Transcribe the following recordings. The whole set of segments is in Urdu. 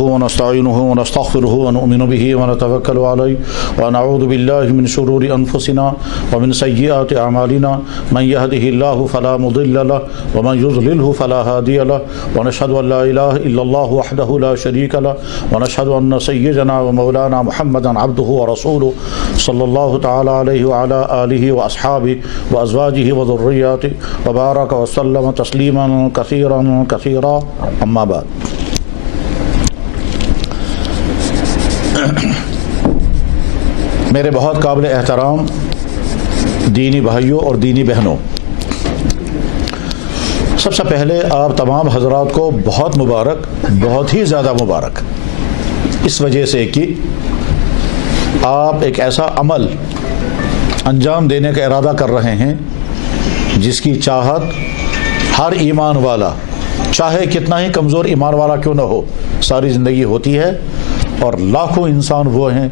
ونستعينه ونستغفره ونؤمن به ونتوكل عليه ونعوذ بالله من شرور أنفسنا ومن سيئات أعمالنا من يهده الله فلا مضل له ومن يضلله فلا هادي له ونشهد أن لا إله إلا الله وحده لا شريك له ونشهد أن سيدنا ومولانا محمدا عبده ورسوله صلى الله تعالى عليه وعلى آله وأصحابه وأزواجه وذرياته وبارك وسلم تسليما كثيرا كثيرا أما بعد. میرے بہت قابل احترام دینی بھائیوں اور دینی بہنوں، سب سے پہلے آپ تمام حضرات کو بہت مبارک، بہت ہی زیادہ مبارک، اس وجہ سے کہ آپ ایک ایسا عمل انجام دینے کا ارادہ کر رہے ہیں جس کی چاہت ہر ایمان والا، چاہے کتنا ہی کمزور ایمان والا کیوں نہ ہو، ساری زندگی ہوتی ہے. اور لاکھوں انسان وہ ہیں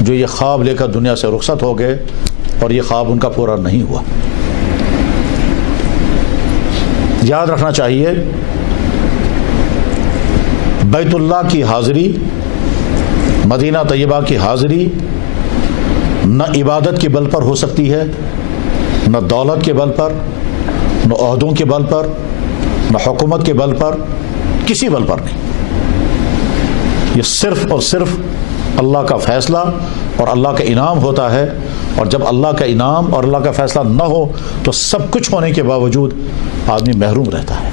جو یہ خواب لے کر دنیا سے رخصت ہو گئے اور یہ خواب ان کا پورا نہیں ہوا. یاد رکھنا چاہیے، بیت اللہ کی حاضری، مدینہ طیبہ کی حاضری نہ عبادت کے بل پر ہو سکتی ہے، نہ دولت کے بل پر، نہ عہدوں کے بل پر، نہ حکومت کے بل پر، کسی بل پر نہیں. یہ صرف اور صرف اللہ کا فیصلہ اور اللہ کا انعام ہوتا ہے. اور جب اللہ کا انعام اور اللہ کا فیصلہ نہ ہو تو سب کچھ ہونے کے باوجود آدمی محروم رہتا ہے.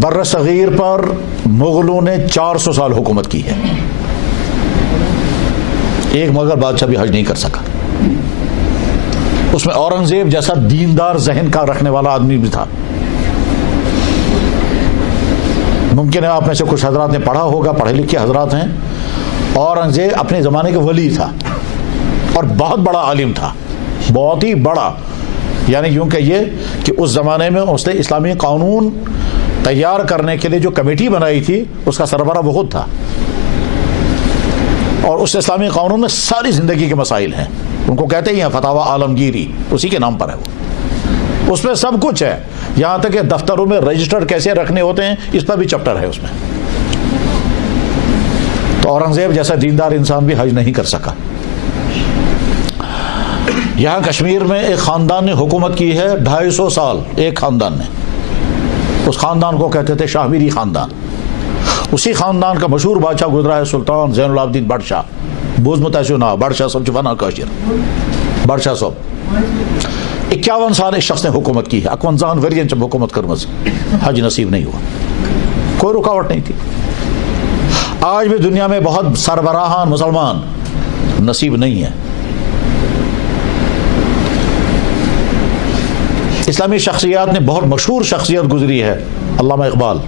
بر صغیر پر مغلوں نے 400 سال حکومت کی ہے. ایک مغل بادشاہ بھی حج نہیں کر سکا. اس میں اورنگزیب جیسا دیندار ذہن کا رکھنے والا آدمی بھی تھا. ممکن ہے آپ میں سے کچھ حضرات نے پڑھا ہوگا، پڑھے لکھے حضرات ہیں. اورنگزیب اپنے زمانے کے ولی تھا اور بہت بڑا عالم تھا، بہت ہی بڑا. یعنی یوں کہیے کہ اس زمانے میں اس نے اسلامی قانون تیار کرنے کے لیے جو کمیٹی بنائی تھی اس کا سربراہ وہ خود تھا. اور اس اسلامی قانون میں ساری زندگی کے مسائل ہیں. ان کو کہتے ہی ہیں فتاوی عالمگیری، اسی کے نام پر ہے وہ. اس میں سب کچھ ہے، یہاں تک کہ دفتروں میں رجسٹر کیسے رکھنے ہوتے ہیں اس پر بھی چپٹر ہے اس میں. تو اورنگزیب جیسا دیندار انسان بھی حج نہیں کر سکا. یہاں کشمیر میں ایک خاندان نے حکومت کی ہے 250 سال. ایک خاندان نے، اس خاندان کو کہتے تھے شاہ میری خاندان. اسی خاندان کا مشہور بادشاہ گزرا ہے سلطان زین العابدین بادشاہ. بوز متاسیونا بادشاہ صاحب چفانا کاشر بادشاہ صاحب 51 سال اس شخص نے حکومت کی ہے. 51 ورین جب حکومت کرمز حج نصیب نہیں ہوا، کوئی رکاوٹ نہیں تھی. آج بھی دنیا میں بہت سربراہان مسلمان نصیب نہیں ہے. اسلامی شخصیات نے بہت مشہور شخصیت گزری ہے. علامہ اقبال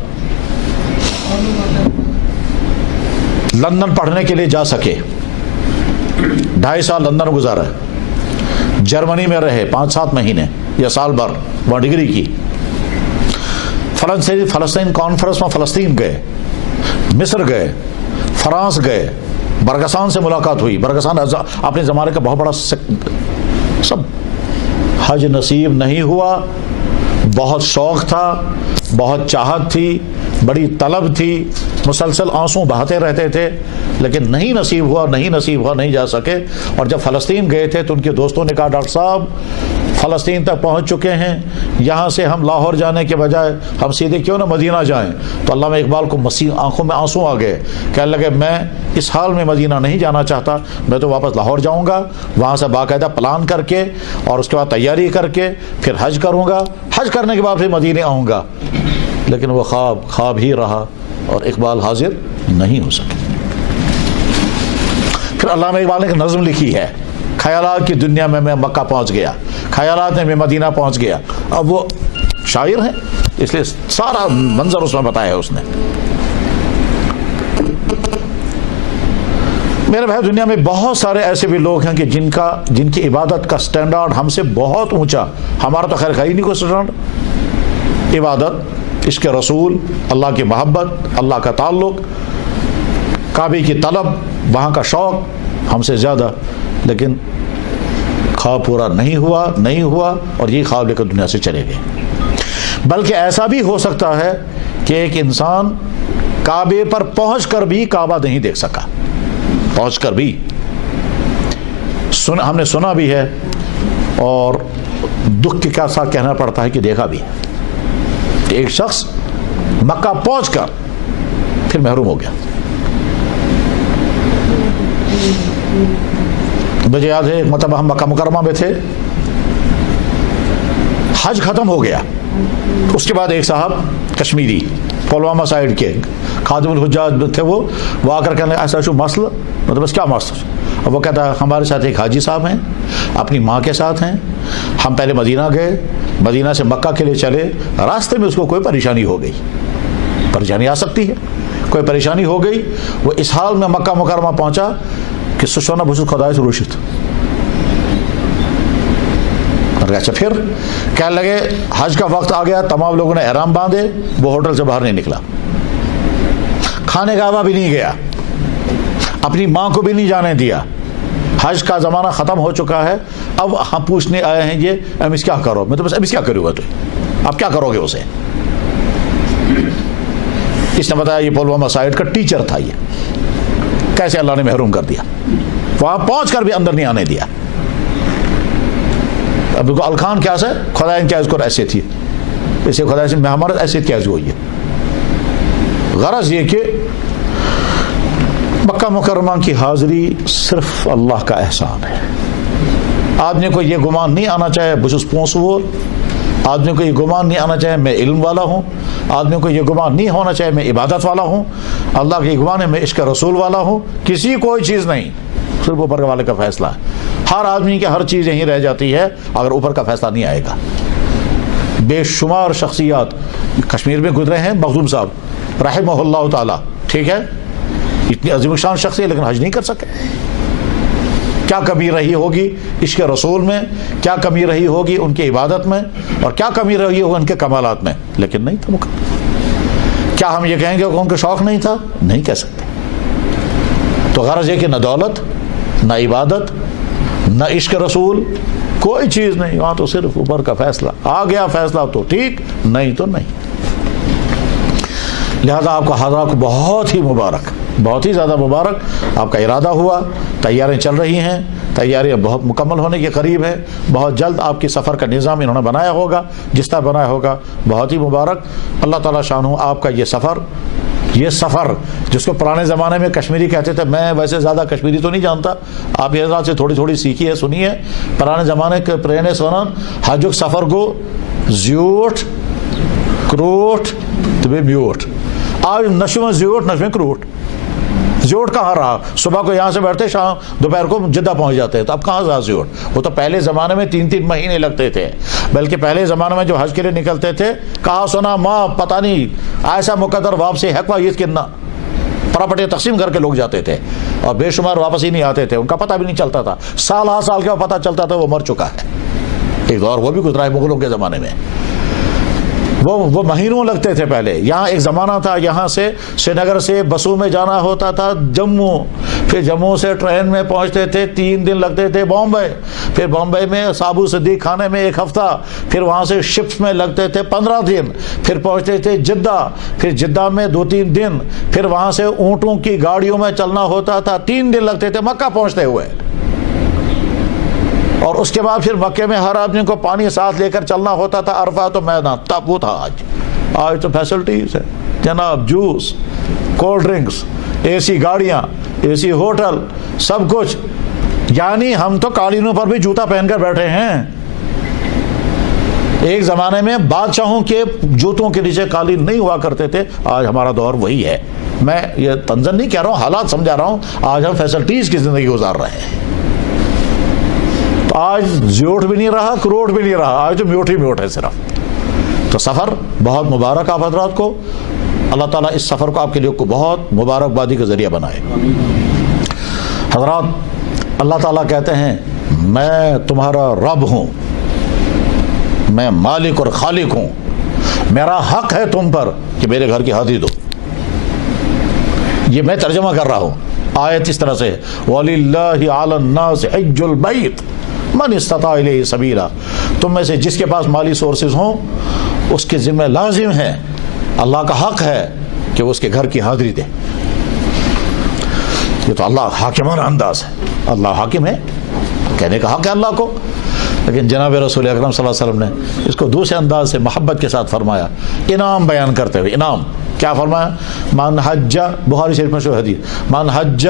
لندن پڑھنے کے لیے جا سکے، 2.5 سال لندن گزارا. جرمنی میں رہے 5-7 مہینے یا سال بھر، وہاں ڈگری کی. فلسطین کانفرنس میں فلسطین گئے، مصر گئے، فرانس گئے، برگسان سے ملاقات ہوئی. برگسان اپنے زمانے کا بہت بڑا سب. حج نصیب نہیں ہوا. بہت شوق تھا، بہت چاہت تھی، بڑی طلب تھی، مسلسل آنسو بہاتے رہتے تھے، لیکن نہیں نصیب ہوا، نہیں نصیب ہوا، نہیں جا سکے. اور جب فلسطین گئے تھے تو ان کے دوستوں نے کہا ڈاکٹر صاحب فلسطین تک پہنچ چکے ہیں، یہاں سے ہم لاہور جانے کے بجائے ہم سیدھے کیوں نہ مدینہ جائیں. تو علامہ اقبال کو آنکھوں میں آنسو آ گئے. کہنے لگے میں اس حال میں مدینہ نہیں جانا چاہتا، میں تو واپس لاہور جاؤں گا، وہاں سے باقاعدہ پلان کر کے اور اس کے بعد تیاری کر کے پھر حج کروں گا، حج کرنے کے بعد پھر مدینہ آؤں گا. لیکن وہ خواب ہی رہا اور اقبال حاضر نہیں ہو سکے. پھر علامہ اقبال نے ایک نظم لکھی ہے، خیالات کی دنیا میں مکہ پہنچ گیا، خیالات میں میں مدینہ پہنچ گیا. اب وہ شاعر ہیں اس لیے سارا منظر اس میں بتایا ہے اس نے. میرے بھائی، دنیا میں بہت سارے ایسے بھی لوگ ہیں کہ جن کی عبادت کا سٹینڈرڈ ہم سے بہت اونچا. ہمارا تو خیر ہی نہیں کوئی سٹینڈرڈ. عبادت، عشق رسول، اللہ کی محبت، اللہ کا تعلق، کعبے کی طلب، وہاں کا شوق ہم سے زیادہ. لیکن خواب پورا نہیں ہوا اور یہ خواب لے کر دنیا سے چلے گئے. بلکہ ایسا بھی ہو سکتا ہے کہ ایک انسان کعبے پر پہنچ کر بھی کعبہ نہیں دیکھ سکا، پہنچ کر بھی ہم نے سنا بھی ہے اور دکھ کے ساتھ کہنا پڑتا ہے کہ دیکھا بھی کہ ایک شخص مکہ پہنچ کر پھر محروم ہو گیا. مجھے یاد ہے مطلب ہم مکہ مکرمہ میں تھے، حج ختم ہو گیا، اس کے بعد ایک صاحب کشمیری پلوامہ سائڈ کے خادم الحجاج تھے، وہ آ کر کہنے ایسا مسئلہ، مطلب بس کیا مسئلہ؟ اب وہ کہتا ہے ہمارے ساتھ ایک حاجی صاحب ہیں، اپنی ماں کے ساتھ ہیں، ہم پہلے مدینہ گئے، مدینہ سے مکہ کے لیے چلے، راستے میں اس کو کوئی پریشانی ہو گئی، پریشانی آ سکتی ہے، کوئی پریشانی ہو گئی، وہ اس حال میں مکہ مکرمہ پہنچا کہ سشونہ بسود خدای روشت. اچھا پھر کہنے لگے حج کا وقت آ گیا، تمام لوگوں نے احرام باندھے، وہ ہوٹل سے باہر نہیں نکلا، کھانے کا بھی نہیں گیا، اپنی ماں کو بھی نہیں جانے دیا. حج کا زمانہ ختم ہو چکا ہے، اب ہم پوچھنے آئے ہیں یہ امس کیا کرو، میں تو بس امس کیا کروں گا، تو آپ کیا کرو گے اسے؟ اس نے بتایا یہ پلوامہ سائڈ کا ٹیچر تھا، یہ کیسے اللہ نے محروم کر دیا، وہاں پہنچ کر بھی اندر نہیں آنے دیا. اب الخان کیا سے خدا کیا اس کو ایسے تھی، اسے خدا سے ہمارا ایسے کیسے ہوئی ہے. غرض یہ کہ مکہ مکرمہ کی حاضری صرف اللہ کا احسان ہے. آدمی کو یہ گمان نہیں آنا چاہے بس پونسور، آدمی کو یہ گمان نہیں آنا چاہے میں علم والا ہوں، آدمی کو یہ گمان نہیں ہونا چاہے میں عبادت والا ہوں. اللہ کے گمان ہے میں عشق رسول والا ہوں، کسی کوئی چیز نہیں، صرف اوپر والے کا فیصلہ ہے. ہر آدمی کی ہر چیز یہیں رہ جاتی ہے اگر اوپر کا فیصلہ نہیں آئے گا. بے شمار شخصیات کشمیر میں گزرے ہیں، مخدوم صاحب رحمہ اللہ تعالی، ٹھیک ہے، اتنی عظیم شان شخصیت لیکن حج نہیں کر سکے. کیا کمی رہی ہوگی عشق رسول میں، کیا کمی رہی ہوگی ان کی عبادت میں، اور کیا کمی رہی ہوگی ان کے کمالات میں، لیکن نہیں تھا مکمل. کیا ہم یہ کہیں گے کہ ان کا شوق نہیں تھا؟ نہیں کہہ سکتے. تو غرض یہ کہ نہ دولت، نہ عبادت، نہ عشق رسول، کوئی چیز نہیں، وہاں تو صرف اوپر کا فیصلہ آ گیا، فیصلہ تو ٹھیک، نہیں تو نہیں. لہذا آپ کو حضرات کو بہت ہی مبارک، بہت ہی زیادہ مبارک، آپ کا ارادہ ہوا، تیاریاں چل رہی ہیں، تیاریاں بہت مکمل ہونے کے قریب ہیں. بہت جلد آپ کی سفر کا نظام انہوں نے بنایا ہوگا، جس طرح بنایا ہوگا، بہت ہی مبارک. اللہ تعالیٰ شانہ آپ کا یہ سفر جس کو پرانے زمانے میں کشمیری کہتے تھے، میں ویسے زیادہ کشمیری تو نہیں جانتا، آپ یہ حضرات سے تھوڑی تھوڑی سیکھی ہے، سنی ہے. پرانے زمانے کے پرانے سنن حج سفر کو زیوٹ کروٹ تو میوٹ. آج نشو میں زیوٹ، نشو میں کروٹ. زیوٹ کہاں رہا؟ صبح کو یہاں سے بیٹھتے، شام دوپہر کو جدہ پہنچ جاتے ہیں، تو اب کہاں رہا زیوٹ؟ وہ تو پہلے زمانے میں 3 مہینے لگتے تھے، بلکہ پہلے زمانے میں جو حج کے لیے نکلتے تھے، کہا سنا ماں پتہ نہیں ایسا مقدر واپسی حقوہ یہ کتنا پراپرٹی تقسیم کر کے لوگ جاتے تھے، اور بے شمار واپس ہی نہیں آتے تھے، ان کا پتہ بھی نہیں چلتا تھا. سال ہر سال کا پتہ چلتا تھا وہ مر چکا ہے. ایک دور وہ بھی گزرا ہے مغلوں کے زمانے میں، وہ مہینوں لگتے تھے پہلے. یہاں ایک زمانہ تھا، یہاں سے سری نگر سے بسوں میں جانا ہوتا تھا جموں، پھر جموں سے ٹرین میں پہنچتے تھے 3 دن لگتے تھے بامبے، پھر بامبے میں سابو صدیق خانے میں 1 ہفتہ، پھر وہاں سے شپس میں لگتے تھے 15 دن، پھر پہنچتے تھے جدہ، پھر جدہ میں 2-3 دن، پھر وہاں سے اونٹوں کی گاڑیوں میں چلنا ہوتا تھا، 3 دن لگتے تھے مکہ پہنچتے ہوئے. اور اس کے بعد پھر مکے میں ہر آدمی کو پانی ساتھ لے کر چلنا ہوتا تھا، عرفہ تو میدان تب وہ تھا. آج تو فیسلٹیز ہے جناب، جوس، کولڈ ڈرنکس، اے سی گاڑیاں، اے سی ہوٹل، سب کچھ. یعنی ہم تو قالینوں پر بھی جوتا پہن کر بیٹھے ہیں. ایک زمانے میں بادشاہوں کے جوتوں کے نیچے قالین نہیں ہوا کرتے تھے، آج ہمارا دور وہی ہے. میں یہ تنزن نہیں کہہ رہا ہوں، حالات سمجھا رہا ہوں. آج ہم فیسلٹیز کی زندگی گزار رہے ہیں. آج زیوٹ بھی نہیں رہا، کروٹ بھی نہیں رہا، آج تو میوٹ ہی میوٹ ہے صرف. تو سفر بہت مبارک آپ حضرات کو. اللہ تعالیٰ اس سفر کو آپ کے لیے کو بہت مبارکبادی کا ذریعہ بنائے. حضرات اللہ تعالیٰ کہتے ہیں میں تمہارا رب ہوں، میں مالک اور خالق ہوں، میرا حق ہے تم پر کہ میرے گھر کی حاضری دو. یہ میں ترجمہ کر رہا ہوں. آیت اس طرح سے وَلِلَّهِ عَلَى النَّاسِ حِجُّ الْبَيْتِ مَنِ اسْتَطَاعَ إِلَيْهِ سَبِيلًا. تم میں سے جس کے پاس مالی سورسز ہوں اس کے ذمہ لازم ہے، اللہ کا حق ہے کہ وہ اس کے گھر کی حاضری دے. یہ تو اللہ حاکمانہ انداز ہے، اللہ حاکم ہے، کہنے کا حق ہے اللہ کو. لیکن جناب رسول اکرم صلی اللہ علیہ وسلم نے اس کو دوسرے انداز سے محبت کے ساتھ فرمایا، انعام بیان کرتے ہوئے. انعام کیا فرمایا؟ من حج، بخاری شریف میں مشہور حدیث، من حج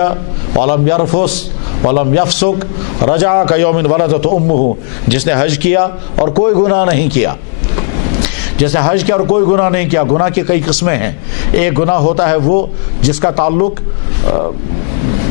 ولم یرفث ولم یفسق رجع کیوم ولدت امہ. جس نے حج کیا اور کوئی گناہ نہیں کیا، جس نے حج کیا اور کوئی گناہ نہیں کیا. گناہ کی کئی قسمیں ہیں. ایک گناہ ہوتا ہے وہ جس کا تعلق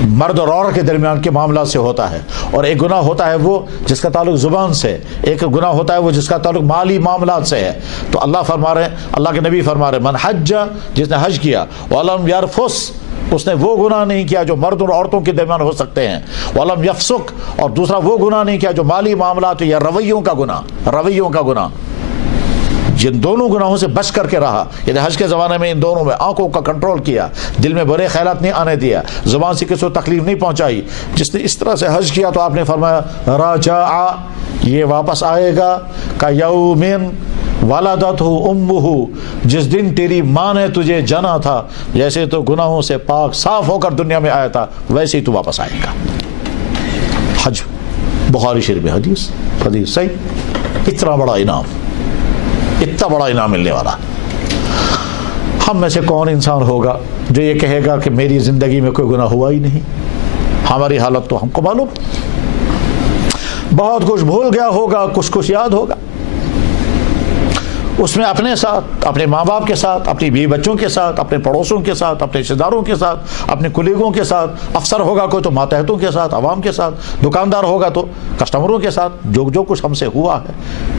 مرد اور عورت کے درمیان کے معاملات سے ہوتا ہے، اور ایک گناہ ہوتا ہے وہ جس کا تعلق زبان سے، ایک گناہ ہوتا ہے وہ جس کا تعلق مالی معاملات سے ہے. تو اللہ فرما رہے ہیں، اللہ کے نبی فرما رہے ہیں، من حج، جس نے حج کیا، ولم یرفث، اس نے وہ گناہ نہیں کیا جو مرد اور عورتوں کے درمیان ہو سکتے ہیں، ولم یفسق، اور دوسرا وہ گناہ نہیں کیا جو مالی معاملات یا رویوں کا گناہ. جن دونوں گناہوں سے بچ کر کے رہا، یعنی حج کے زمانے میں ان دونوں میں آنکھوں کا کنٹرول کیا، دل میں برے خیالات نہیں آنے دیا، زبان سے کسی کو تکلیف نہیں پہنچائی. جس نے اس طرح سے حج کیا تو آپ نے فرمایا راجع، یہ واپس آئے گا کیوم ولدتہ امہ، جس دن تیری ماں نے تجھے جنا تھا. جیسے تو گناہوں سے پاک صاف ہو کر دنیا میں آیا تھا ویسے ہی تو واپس آئے گا. حج بخاری شریف حدیث صحیح. اتنا بڑا انعام ملنے والا. ہم میں سے کون انسان ہوگا جو یہ کہے گا کہ میری زندگی میں کوئی گناہ ہوا ہی نہیں؟ ہماری حالت تو ہم کو معلوم، بہت کچھ بھول گیا ہوگا، کچھ یاد ہوگا. اس میں اپنے ساتھ، اپنے ماں باپ کے ساتھ، اپنی بیوی بچوں کے ساتھ، اپنے پڑوسوں کے ساتھ، اپنے رشتہ داروں کے ساتھ، اپنے کلیگوں کے ساتھ، افسر ہوگا کوئی تو ماتحتوں کے ساتھ، عوام کے ساتھ، دکاندار ہوگا تو کسٹمروں کے ساتھ. جو کچھ ہم سے ہوا ہے،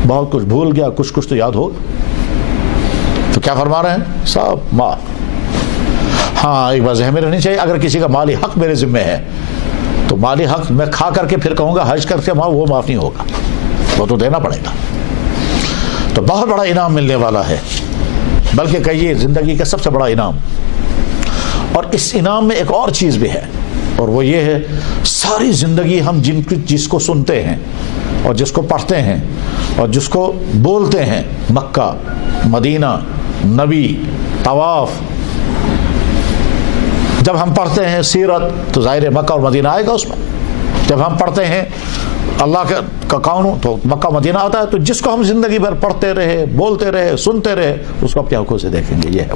بہت کچھ بھول گیا، کچھ تو یاد ہوگا. تو کیا فرما رہے ہیں؟ سب معاف. ہاں ایک بات ذہن میں رہنی چاہیے، اگر کسی کا مالی حق میرے ذمہ ہے تو مالی حق میں کھا کر کے پھر کہوں گا حج کر کے وہ معاف نہیں ہوگا، وہ تو دینا پڑے گا. تو بہت بڑا انعام ملنے والا ہے، بلکہ کہیے زندگی کا سب سے بڑا انعام. اور اس انعام میں ایک اور چیز بھی ہے، اور وہ یہ ہے ساری زندگی ہم جس کو سنتے ہیں اور جس کو پڑھتے ہیں اور جس کو بولتے ہیں، مکہ، مدینہ، نبی، طواف، جب ہم پڑھتے ہیں سیرت تو ظاہر مکہ اور مدینہ آئے گا اس میں. جب ہم پڑھتے ہیں اللہ کا قانون تو مکہ مدینہ آتا ہے. تو جس کو ہم زندگی بھر پڑھتے رہے، بولتے رہے، سنتے رہے، اس کو اپنی آنکھوں سے دیکھیں گے. یہ ہے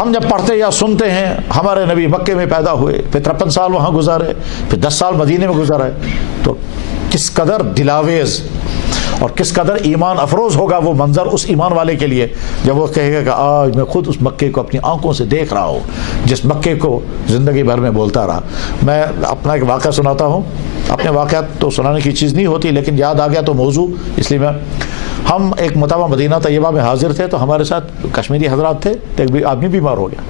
ہم جب پڑھتے یا سنتے ہیں ہمارے نبی مکے میں پیدا ہوئے، پھر 53 سال وہاں گزارے، پھر 10 سال مدینے میں گزارے، تو کس قدر دلاویز اور کس قدر ایمان افروز ہوگا وہ منظر اس ایمان والے کے لیے جب وہ کہے گا کہ آج میں خود اس مکے کو اپنی آنکھوں سے دیکھ رہا ہوں جس مکے کو زندگی بھر میں بولتا رہا. میں اپنا ایک واقعہ سناتا ہوں. اپنے واقعات تو سنانے کی چیز نہیں ہوتی، لیکن یاد آ گیا تو موضوع، اس لیے ہم ایک مرتبہ مدینہ طیبہ میں حاضر تھے تو ہمارے ساتھ کشمیری حضرات تھے. ایک آدمی بیمار ہو گیا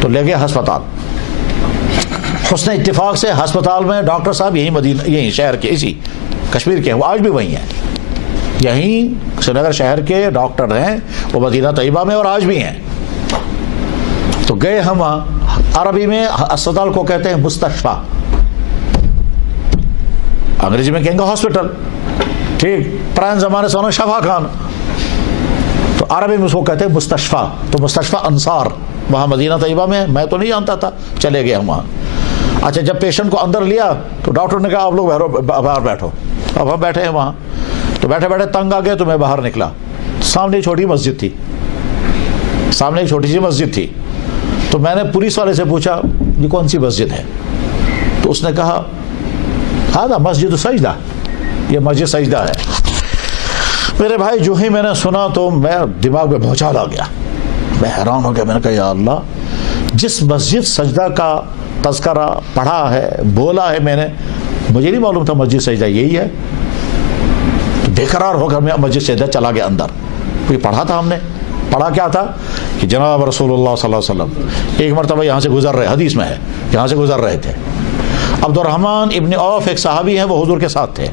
تو لے گیا ہسپتال. حسن اتفاق سے ہسپتال میں ڈاکٹر صاحب یہی شہر کے، اسی کشمیر کے ہیں، وہ آج بھی وہیں ہیں. یہیں سری نگر شہر کے ڈاکٹر ہیں، وہ مدینہ طیبہ میں اور آج بھی ہیں. تو گئے ہم، عربی میں اسپتال کو کہتے ہیں مستشفیٰ، انگریزی میں کہیں گے ہاسپٹل. ٹھیک، پرانے زمانے سے انہوں شفا خان، تو عربی میں اس کو کہتے ہیں مستشفیٰ. تو مستشفیٰ انصار وہاں مدینہ طیبہ میں، میں تو نہیں جانتا تھا، چلے گئے ہم وہاں. اچھا جب پیشنٹ کو اندر لیا تو ڈاکٹر نے کہا آپ لوگ باہر بیٹھو. اب ہم بیٹھے ہیں وہاں، تو بیٹھے بیٹھے تنگ آ گئے تو میں باہر نکلا. سامنے ایک چھوٹی مسجد تھی، سامنے ایک چھوٹی سی مسجد تھی. تو میں نے پولیس والے سے پوچھا یہ کون سی مسجد ہے؟ تو اس نے کہا ہاں مسجد سجدہ، یہ مسجد سجدہ ہے. میرے بھائی جو ہی میں نے سنا تو میں دماغ میں بھونچال آ گیا، میں حیران ہو گیا. میں نے کہا یا اللہ، جس مسجد سجدہ کا تذکرہ پڑھا ہے، بولا ہے میں نے، مجھے نہیں معلوم تھا مسجد سجدہ یہی ہے. تو بے قرار ہو کر میں مسجد سجدہ چلا گیا اندر. کوئی پڑھا تھا، ہم نے پڑھا کیا تھا کہ جناب رسول اللہ صلی اللہ علیہ وسلم ایک مرتبہ یہاں سے گزر رہے، حدیث میں ہے یہاں سے گزر رہے تھے. عبد الرحمن ابن عوف ایک صحابی ہیں، وہ حضور کے ساتھ تھے.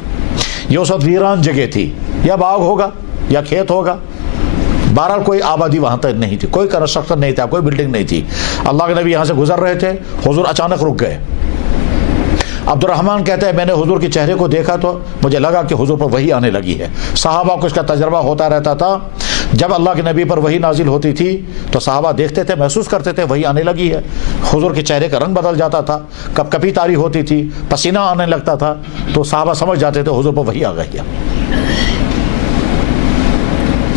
یہ اس وقت ویران جگہ تھی، یا باغ ہوگا یا کھیت ہوگا، بہرحال کوئی آبادی وہاں تک نہیں تھی، کوئی کنسٹرکشن نہیں تھا، کوئی بلڈنگ نہیں تھی. اللہ کے نبی یہاں سے گزر رہے تھے، حضور اچانک رک گئے. عبد الرحمن کہتا ہے میں نے حضور کے چہرے کو دیکھا تو مجھے لگا کہ حضور پر وحی آنے لگی ہے. صحابہ کو اس کا تجربہ ہوتا رہتا تھا. جب اللہ کے نبی پر وحی نازل ہوتی تھی تو صحابہ دیکھتے تھے, محسوس کرتے تھے وحی آنے لگی ہے. حضور کے چہرے کا رنگ بدل جاتا تھا, کب کبھی تاری ہوتی تھی, پسینہ آنے لگتا تھا, تو صحابہ سمجھ جاتے تھے حضور پر وحی آ گئی ہے.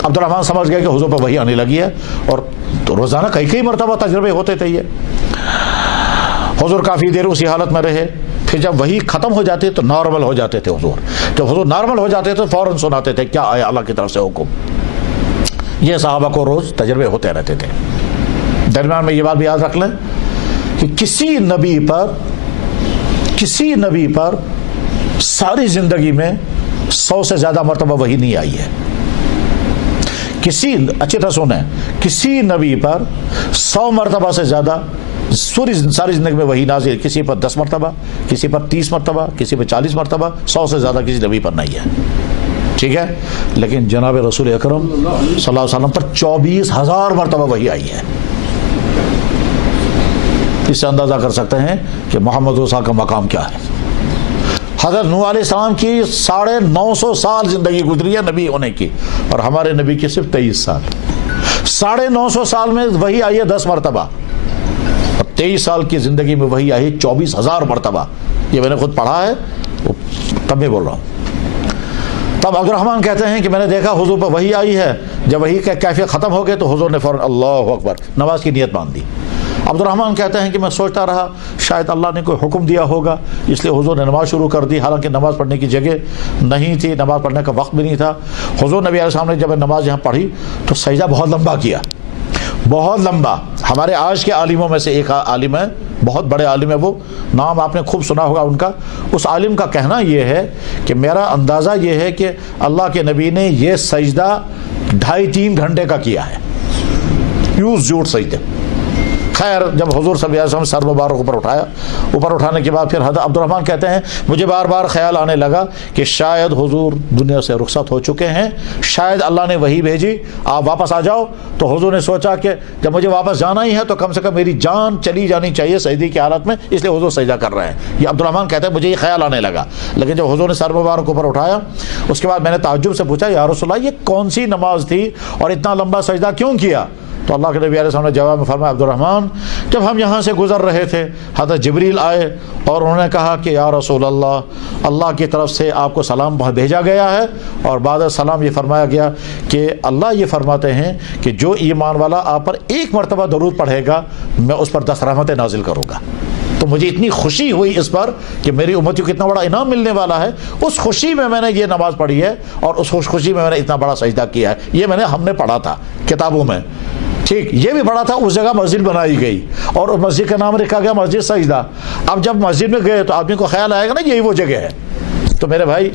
عبد الرحمن سمجھ گئے کہ حضور پر وحی آنے لگی ہے, اور تو روزانہ کئی مرتبہ تجربے ہوتے تھے. یہ حضور کافی دیر اسی حالت میں رہے, پھر جب وحی ختم ہو جاتی تو نارمل ہو جاتے تھے حضور. جب حضور نارمل ہو جاتے تو فوراً سناتے تھے کیا آیا اللہ کی طرف سے حکم. یہ صحابہ کو روز تجربے ہوتے رہتے تھے. درمیان میں یہ بات بھی یاد رکھ لیں کہ کسی نبی پر ساری زندگی میں 100 سے زیادہ مرتبہ وحی نہیں آئی ہے. اچھی طرح سنیں, کسی نبی پر 100 مرتبہ سے زیادہ ساری زندگی میں وحی نازل, کسی پر 10 مرتبہ, کسی پر 30 مرتبہ, کسی پر 40 مرتبہ, 100 سے زیادہ کسی نبی پر نہیں ہے. ٹھیک ہے, لیکن جناب رسول اکرم صلی اللہ علیہ وسلم پر 24,000 مرتبہ وحی آئی ہے. اس سے اندازہ کر سکتے ہیں کہ محمد رسول کا مقام کیا ہے. حضرت نوح علیہ السلام کی 950 سال زندگی گزری ہے نبی ہونے کی, اور ہمارے نبی کی صرف 23 سال. 950 سال میں وحی آئی ہے 10 مرتبہ, اور 23 سال کی زندگی میں وحی آئی 24,000 مرتبہ. یہ میں نے خود پڑھا ہے, تب میں بول رہا ہوں. تب عبد الرحمن کہتے ہیں کہ میں نے دیکھا حضور پر وحی آئی ہے. جب وحی کا کیفیت ختم ہو گئے تو حضور نے فوراً اللہ اکبر نماز کی نیت باندھ دی. عبد الرحمن کہتے ہیں کہ میں سوچتا رہا شاید اللہ نے کوئی حکم دیا ہوگا, اس لیے حضور نے نماز شروع کر دی, حالانکہ نماز پڑھنے کی جگہ نہیں تھی, نماز پڑھنے کا وقت بھی نہیں تھا. حضور نبی علیہ السلام نے جب نماز یہاں پڑھی تو سجدہ بہت لمبا کیا, بہت لمبا. ہمارے آج کے عالموں میں سے ایک عالم ہے, بہت بڑے عالم ہے, وہ نام آپ نے خوب سنا ہوگا ان کا. اس عالم کا کہنا یہ ہے کہ میرا اندازہ یہ ہے کہ اللہ کے نبی نے یہ سجدہ 2.5-3 گھنٹے کا کیا ہے, یوز جھوٹ سجدے. خیر, جب حضور صلی اللہ علیہ وسلم سر مبارک اوپر اٹھانے کے بعد پھر حضرت عبد الرحمن کہتے ہیں مجھے بار بار خیال آنے لگا کہ شاید حضور دنیا سے رخصت ہو چکے ہیں, شاید اللہ نے وحی بھیجی آپ واپس آ جاؤ. تو حضور نے سوچا کہ جب مجھے واپس جانا ہی ہے تو کم سے کم میری جان چلی جانی چاہیے سجدے کی حالت میں, اس لیے حضور سجدہ کر رہے ہیں. یہ عبد الرحمن کہتے ہیں مجھے یہ خیال آنے لگا. لیکن جب حضور نے سر مبارک اوپر اٹھایا اس کے بعد میں نے تعجب سے پوچھا یا رسول اللہ یہ کون سی نماز تھی اور اتنا لمبا سجدہ کیوں کیا؟ تو اللہ کے نبی علیہ السلام نے جواب میں فرمایا عبد الرحمن جب ہم یہاں سے گزر رہے تھے حضرت جبریل آئے اور انہوں نے کہا کہ یا رسول اللہ کی طرف سے آپ کو سلام بھیجا گیا ہے, اور بعد سلام یہ فرمایا گیا کہ اللہ یہ فرماتے ہیں کہ جو ایمان والا آپ پر 1 مرتبہ درود پڑھے گا میں اس پر 10 رحمتیں نازل کروں گا. تو مجھے اتنی خوشی ہوئی اس پر کہ میری امتی کو اتنا بڑا انعام ملنے والا ہے. اس خوشی میں نے یہ نماز پڑھی ہے اور اس خوشی میں نے اتنا بڑا سجدہ کیا ہے. یہ ہم نے پڑھا تھا کتابوں میں, ٹھیک, یہ بھی پڑھا تھا. اس جگہ مسجد بنائی گئی اور اس مسجد کا نام رکھا گیا مسجد سجدہ. اب جب مسجد میں گئے تو آدمی کو خیال آئے گا نا یہی وہ جگہ ہے. تو میرے بھائی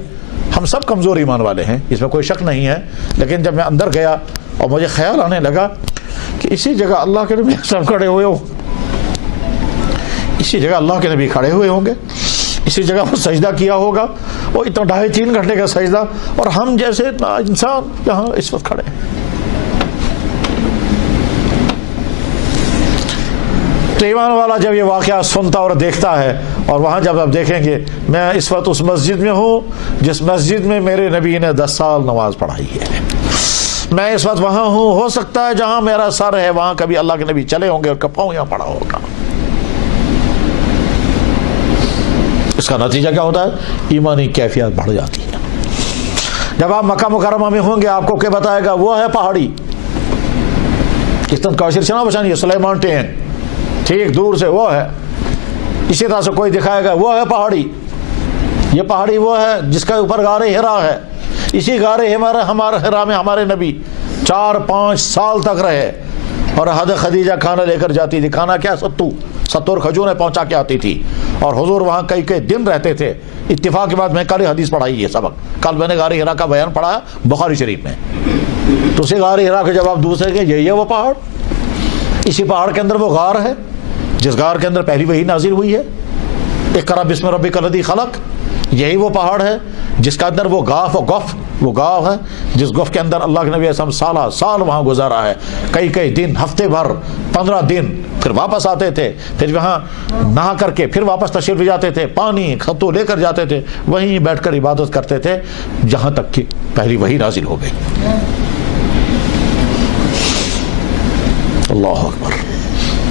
ہم سب کمزور ایمان والے ہیں, اس میں کوئی شک نہیں ہے. لیکن جب میں اندر گیا اور مجھے خیال آنے لگا کہ اسی جگہ اللہ کے نبی سب کھڑے ہوئے ہوں, اسی جگہ اللہ کے نبی کھڑے ہوئے ہوں گے, اسی جگہ وہ سجدہ کیا ہوگا, وہ اتنا 2.5-3 گھنٹے کا سجدہ, اور ہم جیسے انسان یہاں اس وقت کھڑے ہیں. تو ایمان والا جب یہ واقعہ سنتا اور دیکھتا ہے, اور وہاں جب آپ دیکھیں گے میں اس وقت اس مسجد میں ہوں جس مسجد میں میرے نبی نے 10 سال نماز پڑھائی ہے, میں اس وقت وہاں ہوں, ہو سکتا ہے جہاں میرا سر ہے وہاں کبھی اللہ کے نبی چلے ہوں گے اور کپاؤں یہاں پڑا ہوگا. اس کا نتیجہ کیا ہوتا ہے؟ ایمانی کیفیت بڑھ جاتی ہے. جب آپ مکہ مکرمہ میں ہوں گے آپ کو کیا بتائے گا وہ ہے پہاڑی کستن کاشر چنا بچانی ہے سلیمان ٹین, ٹھیک, دور سے وہ ہے. اسی طرح سے کوئی دکھائے گا وہ ہے پہاڑی, یہ پہاڑی وہ ہے جس کا اوپر غار ہرا ہے. اسی غار ہرا میں ہمارے نبی 4-5 سال تک رہے, اور حضرت خدیجہ کھانا لے کر جاتی تھی. کھانا کیا؟ 70 کھجوریں پہنچا کے آتی تھی, اور حضور وہاں کئی دن رہتے تھے. اتفاق کے بعد میں کل حدیث پڑھائی ہے سبق, کل میں نے غار ہرا کا بیان پڑھا بخاری شریف میں. تو اسی غار ہرا کے جب آپ دوسرے کے یہی ہے وہ پہاڑ, اسی پہاڑ کے اندر وہ غار ہے جس غار کے اندر پہلی وحی نازل ہوئی ہے, اقرا بسم ربک الذی خلق. یہی وہ پہاڑ ہے جس کا اندر وہ گاف ہے جس گف کے اندر اللہ کے نبی علیہ السلام سال وہاں گزارا ہے، کئی دن، ہفتے بھر، 15 دن، پھر واپس آتے تھے، پھر وہاں نہا کر کے پھر واپس تشریف لے جاتے تھے، پانی خطو لے کر جاتے تھے، وہیں بیٹھ کر عبادت کرتے تھے جہاں تک کہ پہلی وحی نازل ہو گئی۔ اللہ اکبر۔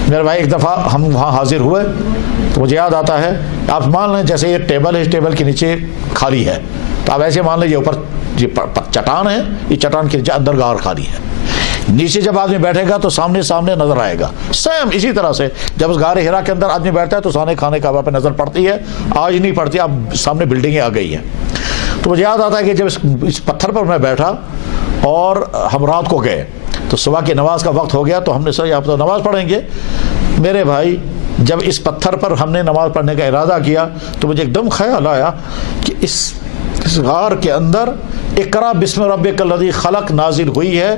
میرے بھائی ایک دفعہ ہم وہاں حاضر ہوئے تو مجھے یاد آتا ہے، آپ مان لیں جیسے یہ ٹیبل ہے، اس ٹیبل کے نیچے خالی ہے، تو آپ ایسے مان لیں یہ اوپر چٹان ہے، یہ چٹان کے نیچے اندر غار خالی ہے، نیچے جب آدمی بیٹھے گا تو سامنے نظر آئے گا۔ سیم اسی طرح سے جب اس غار ہرا کے اندر آدمی بیٹھتا ہے تو سامنے خانہ کعبہ پہ نظر پڑتی ہے، آج نہیں پڑتی، اب سامنے بلڈنگیں آ گئی ہیں۔ تو مجھے یاد آتا ہے کہ جب اس پتھر پر میں بیٹھا اور ہم رات کو گئے تو صبح کی نماز کا وقت ہو گیا، تو ہم نے سوچا آپ تو نماز پڑھیں گے۔ میرے بھائی جب اس پتھر پر ہم نے نماز پڑھنے کا ارادہ کیا تو مجھے ایک دم خیال آیا کہ اس غار کے اندر اقرا بسم ربک الذی خلق نازل ہوئی ہے،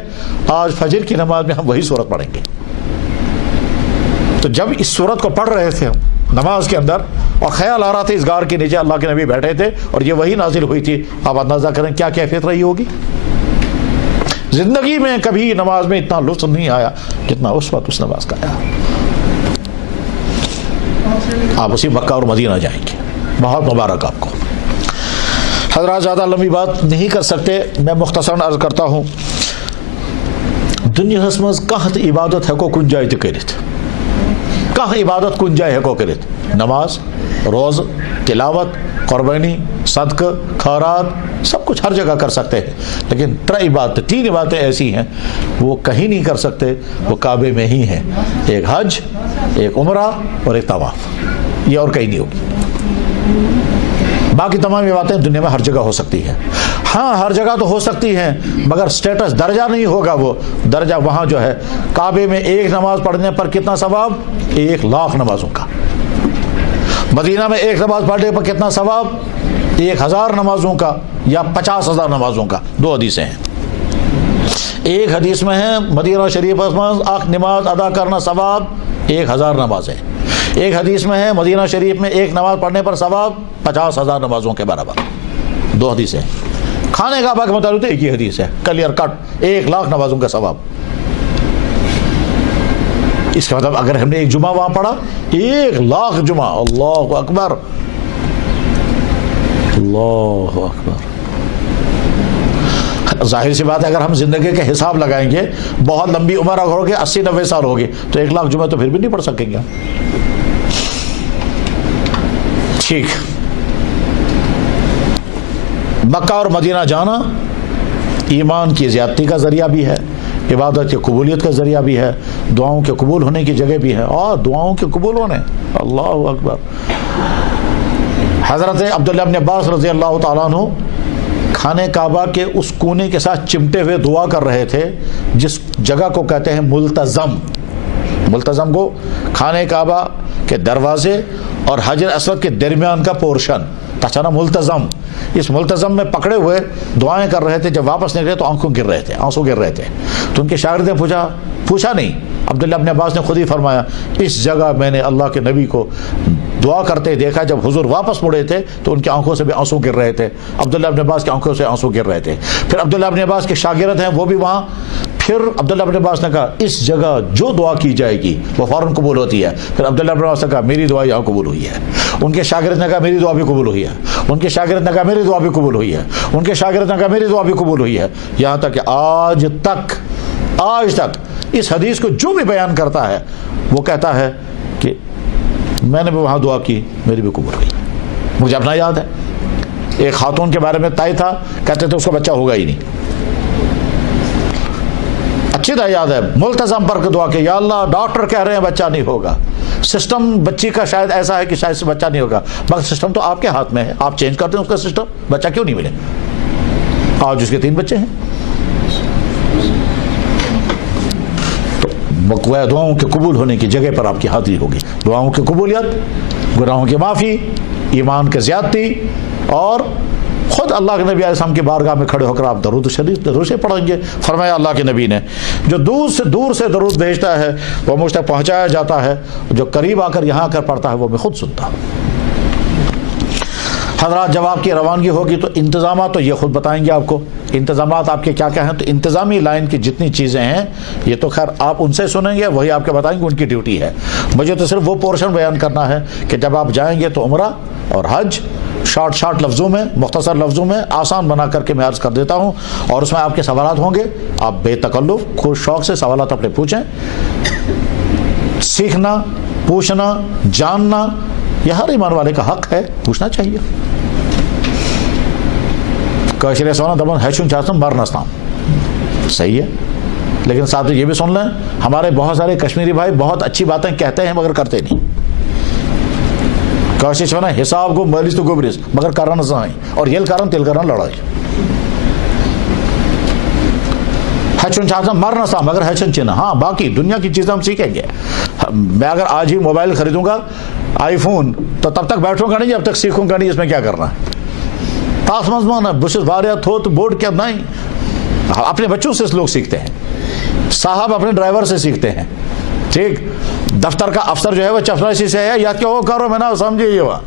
آج فجر کی نماز میں ہم وہی سورت پڑھیں گے۔ تو جب اس سورت کو پڑھ رہے تھے ہم نماز کے اندر اور خیال آ رہا تھا اس غار کے نیچے اللہ کے نبی بیٹھے تھے اور یہ وہی نازل ہوئی تھی، آپ اندازہ کریں کیا کیفیت رہی ہوگی۔ زندگی میں کبھی نماز میں اتنا لطف نہیں آیا جتنا اس وقت اس نماز کا آیا۔ آپ اسی مکہ اور مدینہ جائیں گے، بہت مبارک آپ کو۔ حضرات زیادہ لمبی بات نہیں کر سکتے، میں مختصراً عرض کرتا ہوں۔ دنیا مز کہت عبادت ہیکو کن جائے کرت، کہاں عبادت کن جائے ہیکو کرت، نماز، روز، تلاوت، قربانی، صدقہ، خیرات، سب کچھ ہر جگہ کر سکتے ہیں، لیکن 3 عبادتیں ایسی ہیں وہ کہیں نہیں کر سکتے، وہ کعبے میں ہی ہیں، ایک حج، ایک عمرہ اور ایک طواف، یہ اور کہیں نہیں ہوگی۔ باقی تمام عبادتیں دنیا میں ہر جگہ ہو سکتی ہیں، ہاں ہر جگہ تو ہو سکتی ہیں مگر سٹیٹس درجہ نہیں ہوگا، وہ درجہ وہاں جو ہے کعبے میں ایک نماز پڑھنے پر کتنا ثواب، 1,00,000 نمازوں کا، مدینہ میں ایک نماز پڑھنے پر کتنا ثواب، 1,000 نمازوں کا یا 50,000 نمازوں کا، 2 حدیثیں ہیں۔ ایک حدیث میں ہے مدینہ شریف میں ایک نماز ادا کرنا ثواب 1,000 نمازیں، ایک حدیث میں ہے مدینہ شریف میں ایک نماز پڑھنے پر ثواب 50,000 نمازوں کے برابر، 2 حدیثیں۔ خانہ کعبہ کے متعلق ایک ہی حدیث ہے، کلیئر کٹ 1,00,000 نمازوں کا ثواب۔ اس کا مطلب اگر ہم نے ایک جمعہ وہاں پڑھا 1,00,000 جمعہ، اللہ اکبر، اللہ اکبر۔ ظاہر سی بات ہے اگر ہم زندگی کے حساب لگائیں گے، بہت لمبی عمر اگر ہوگی 80-90 سال ہوگی تو 1,00,000 جمعہ تو پھر بھی نہیں پڑھ سکیں گے۔ ٹھیک، مکہ اور مدینہ جانا ایمان کی زیادتی کا ذریعہ بھی ہے، عبادت کی قبولیت کا ذریعہ بھی ہے، دعاؤں کے قبول ہونے کی جگہ بھی ہے، اور دعاؤں کے قبول ہونے، اللہ اکبر۔ حضرت عبداللہ بن عباس رضی اللہ تعالیٰ عنہ خانہ کعبہ کے اس کونے کے ساتھ چمٹے ہوئے دعا کر رہے تھے جس جگہ کو کہتے ہیں ملتزم۔ ملتزم کو خانہ کعبہ کے دروازے اور حجر اسود کے درمیان کا پورشن، تاچانا ملتزم، اس ملتزم میں پکڑے ہوئے دعائیں کر رہے تھے۔ جب واپس نکلے تو آنسو گر رہے تھے، تو ان کے شاگرد نے پوچھا نہیں، عبداللہ ابن عباس نے خود ہی فرمایا اس جگہ میں نے اللہ کے نبی کو دعا کرتے دیکھا، جب حضور واپس مڑے تھے تو ان کی آنکھوں سے بھی آنسو گر رہے تھے، عبداللہ ابن عباس کی آنکھوں سے آنسو گر رہے تھے۔ پھر عبداللہ ابن عباس کے شاگرد ہیں وہ بھی وہاں، پھر عبداللہ ابن عباس نے کہا اس جگہ جو دعا کی جائے گی وہ فوراً قبول ہوتی ہے۔ پھر عبداللہ ابن عباس نے کہا میری دعا یہاں قبول ہوئی ہے، ان کے شاگرد نے کہا میری دعا بھی قبول ہوئی ہے، ان کے شاگرد نے کہا میری دعا بھی قبول ہوئی ہے، ان کے شاگرد نے کہا میری دعا بھی قبول ہوئی ہے، یہاں تک کہ آج تک اس حدیث کو جو بھی بیان کرتا ہے وہ کہتا ہے کہ میں نے بھی وہاں دعا کی، میری بھی قبول ہوئی۔ مجھے اپنا یاد ہے ایک خاتون کے بارے میں طے تھا، کہتے تھے اس کو بچہ ہوگا ہی نہیں، اچھی طرح یاد ہے، ملتزم پر دعا کہ یا اللہ ڈاکٹر کہہ رہے ہیں بچہ نہیں ہوگا، سسٹم بچی کا شاید ایسا ہے کہ شاید سے بچہ نہیں ہوگا، مگر سسٹم تو آپ کے ہاتھ میں ہے، آپ چینج کرتے ہیں اس کا سسٹم، بچہ کیوں نہیں ملے؟ آج اس کے 3 بچے ہیں۔ تو دعاؤں کے قبول ہونے کی جگہ پر آپ کی حاضری ہوگی، دعاؤں کی قبولیت، گناہوں کی معافی، ایمان کی زیادتی، اور خود اللہ کے نبی علیہ السلام کی بارگاہ میں کھڑے ہو کر آپ درود شریف سے پڑھیں گے۔ فرمایا اللہ کے نبی نے جو دور سے درود بھیجتا ہے وہ مجھ تک پہنچایا جاتا ہے، جو قریب آ کر یہاں آ کر پڑھتا ہے وہ میں خود سنتا ہوں۔ حضرات جب آپ کی روانگی ہوگی تو انتظامات تو یہ خود بتائیں گے آپ کو، انتظامات آپ کے کیا کیا ہیں. تو انتظامی لائن کی جتنی چیزیں ہیں یہ تو خیر آپ ان سے سنیں گے، وہی آپ کے بتائیں گے، ان کی ڈیوٹی ہے. مجھے تو صرف وہ پورشن بیان کرنا ہے کہ جب آپ جائیں گے تو عمرہ اور حج شارٹ لفظوں میں، مختصر لفظوں میں آسان بنا کر کے میں عرض کر دیتا ہوں، اور اس میں آپ کے سوالات ہوں گے. آپ بے تکلف خوش شوق سے سوالات اپنے پوچھیں. سیکھنا، پوچھنا، جاننا یہ ہر ایمان والے کا حق ہے، پوچھنا چاہیے. کاشرے سونا دبن ہیچن چاہتم مرنستان صحیح ہے، لیکن ساتھ یہ بھی سن لیں ہمارے بہت سارے کشمیری بھائی بہت اچھی باتیں کہتے ہیں مگر کرتے نہیں. کاشر سونا حساب گو مالس تو گوبرس مگر کرنا زائیں، اور یل کرن تل کرنا لڑائی. ہیچن چاہتم مرنستان مگر ہیچن چنا. ہاں باقی دنیا کی چیزیں ہم سیکھیں گے. میں اگر آج ہی موبائل خریدوں گا آئی فون تو تب تک بیٹھوں گا نہیں جب تک سیکھوں گا نہیں اس میں کیا کرنا ہے. تاس مزمانا بشس واریاہ تھو تو بورڈ کیا نہیں. اپنے بچوں سے لوگ سیکھتے ہیں، صاحب اپنے ڈرائیور سے سیکھتے ہیں. ٹھیک، دفتر کا افسر جو ہے وہ چپراسی سے ہے یا کیا ہو کرو میں نہ سمجھے یہ ہوا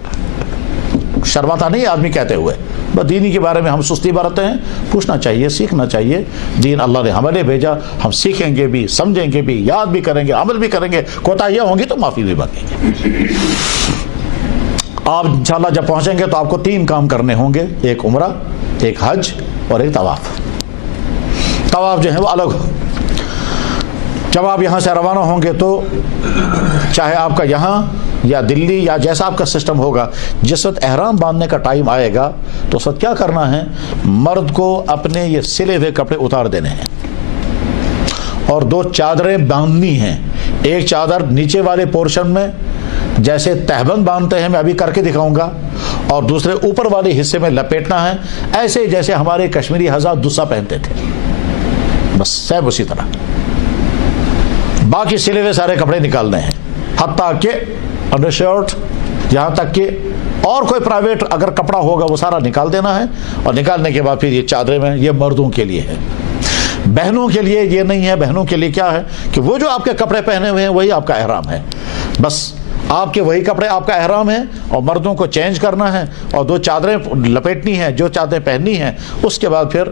شرماتا نہیں آدمی کہتے ہوئے. بس دینی کے بارے میں ہم سستی برتتے ہیں. پوچھنا چاہیے، سیکھنا چاہیے. دین اللہ نے ہمیں بھیجا، ہم سیکھیں گے بھی، سمجھیں گے بھی، یاد بھی کریں گے، عمل بھی کریں گے. کوتاہیاں ہوں گی تو معافی بھی مانگیں گے. آپ انشاءاللہ جب پہنچیں گے تو آپ کو 3 کام کرنے ہوں گے، ایک عمرہ، ایک حج اور ایک طواف. طواف جو ہے وہ الگ ہو. جب آپ یہاں سے روانہ ہوں گے تو چاہے آپ کا یہاں یا دلی یا جیسا آپ کا سسٹم ہوگا، جس وقت احرام باندھنے کا ٹائم آئے گا تو اس وقت کیا کرنا ہے، مرد کو اپنے یہ سلے ہوئے کپڑے اتار دینے ہیں اور 2 چادریں باندھنی ہیں. ایک چادر نیچے والے پورشن میں جیسے تہبند باندھتے ہیں، میں ابھی کر کے دکھاؤں گا، اور دوسرے اوپر والے حصے میں لپیٹنا ہے ایسے جیسے ہمارے کشمیری حضرات دوسرا پہنتے تھے، بس سیب اسی طرح. باقی سلے ہوئے سارے کپڑے نکالنے ہیں، حتیٰ کہ انڈر شرٹ، یہاں تک کہ اور کوئی پرائیویٹ اگر کپڑا ہوگا وہ سارا نکال دینا ہے. اور نکالنے کے بعد پھر یہ چادریں میں، یہ مردوں کے لیے ہے. بہنوں کے لیے یہ نہیں ہے. بہنوں کے لیے کیا ہے کہ وہ جو آپ کے کپڑے پہنے ہوئے ہیں وہی آپ کا احرام ہے. بس آپ کے وہی کپڑے آپ کا احرام ہے، اور مردوں کو چینج کرنا ہے اور 2 چادریں لپیٹنی ہیں جو چادریں پہننی ہیں. اس کے بعد پھر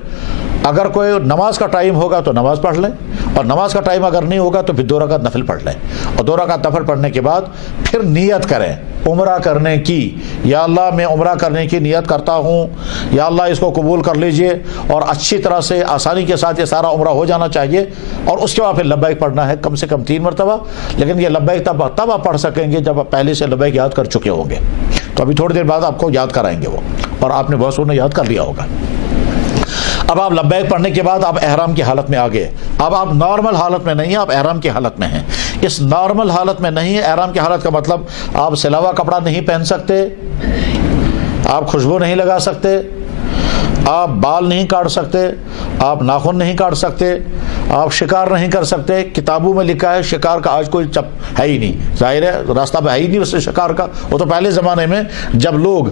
اگر کوئی نماز کا ٹائم ہوگا تو نماز پڑھ لیں، اور نماز کا ٹائم اگر نہیں ہوگا تو پھر 2 رکعت نفل پڑھ لیں. اور 2 رکعت نفل پڑھنے کے بعد پھر نیت کریں عمرہ کرنے کی. یا اللہ میں عمرہ کرنے کی نیت کرتا ہوں، یا اللہ اس کو قبول کر لیجئے، اور اچھی طرح سے آسانی کے ساتھ یہ سارا عمرہ ہو جانا چاہیے. اور اس کے بعد پھر لبیک پڑھنا ہے کم سے کم 3 مرتبہ. لیکن یہ لبیک تب آپ پڑھ سکیں گے جب آپ پہلے سے لبیک یاد کر چکے ہوں گے. تو ابھی تھوڑی دیر بعد آپ کو یاد کرائیں گے وہ، اور آپ نے بہت سونے یاد کر لیا ہوگا. اب آپ لبیک پڑھنے کے بعد آپ احرام کی حالت میں آ گئے. اب آپ نارمل حالت میں نہیں ہیں، آپ احرام کی حالت میں ہیں. اس نارمل حالت میں نہیں ہے. احرام کی حالت کا مطلب آپ سلاوا کپڑا نہیں پہن سکتے، آپ خوشبو نہیں لگا سکتے، آپ بال نہیں کاٹ سکتے، آپ ناخن نہیں کاٹ سکتے، آپ شکار نہیں کر سکتے. کتابوں میں لکھا ہے شکار کا آج کوئی ہے ہی نہیں، ظاہر ہے راستہ پہ ہے ہی نہیں ویسے شکار کا. وہ تو پہلے زمانے میں جب لوگ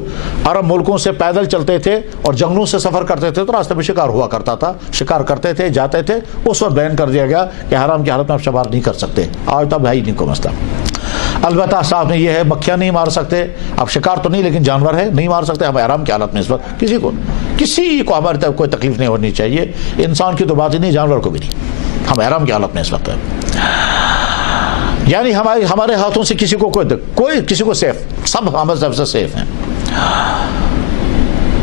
عرب ملکوں سے پیدل چلتے تھے اور جنگلوں سے سفر کرتے تھے تو راستے میں شکار ہوا کرتا تھا، شکار کرتے تھے، جاتے تھے. اس وقت بیان کر دیا گیا کہ حرام کی حالت میں آپ شکار نہیں کر سکتے. آج تو ہے ہی نہیں کوئی مسئلہ. البتہ صاحب نے یہ ہے مکھیاں نہیں مار سکتے، اب شکار تو نہیں لیکن جانور ہے نہیں مار سکتے. ہم احرام کی حالت میں اس وقت کسی کو ہماری طرف کوئی تکلیف نہیں ہونی چاہیے. انسان کی تو بات ہی نہیں، جانور کو بھی نہیں. ہم احرام کی حالت میں اس وقت ہے، یعنی ہمارے ہاتھوں سے کسی کو سیف، سب ہمارے طرف سے سیف ہیں.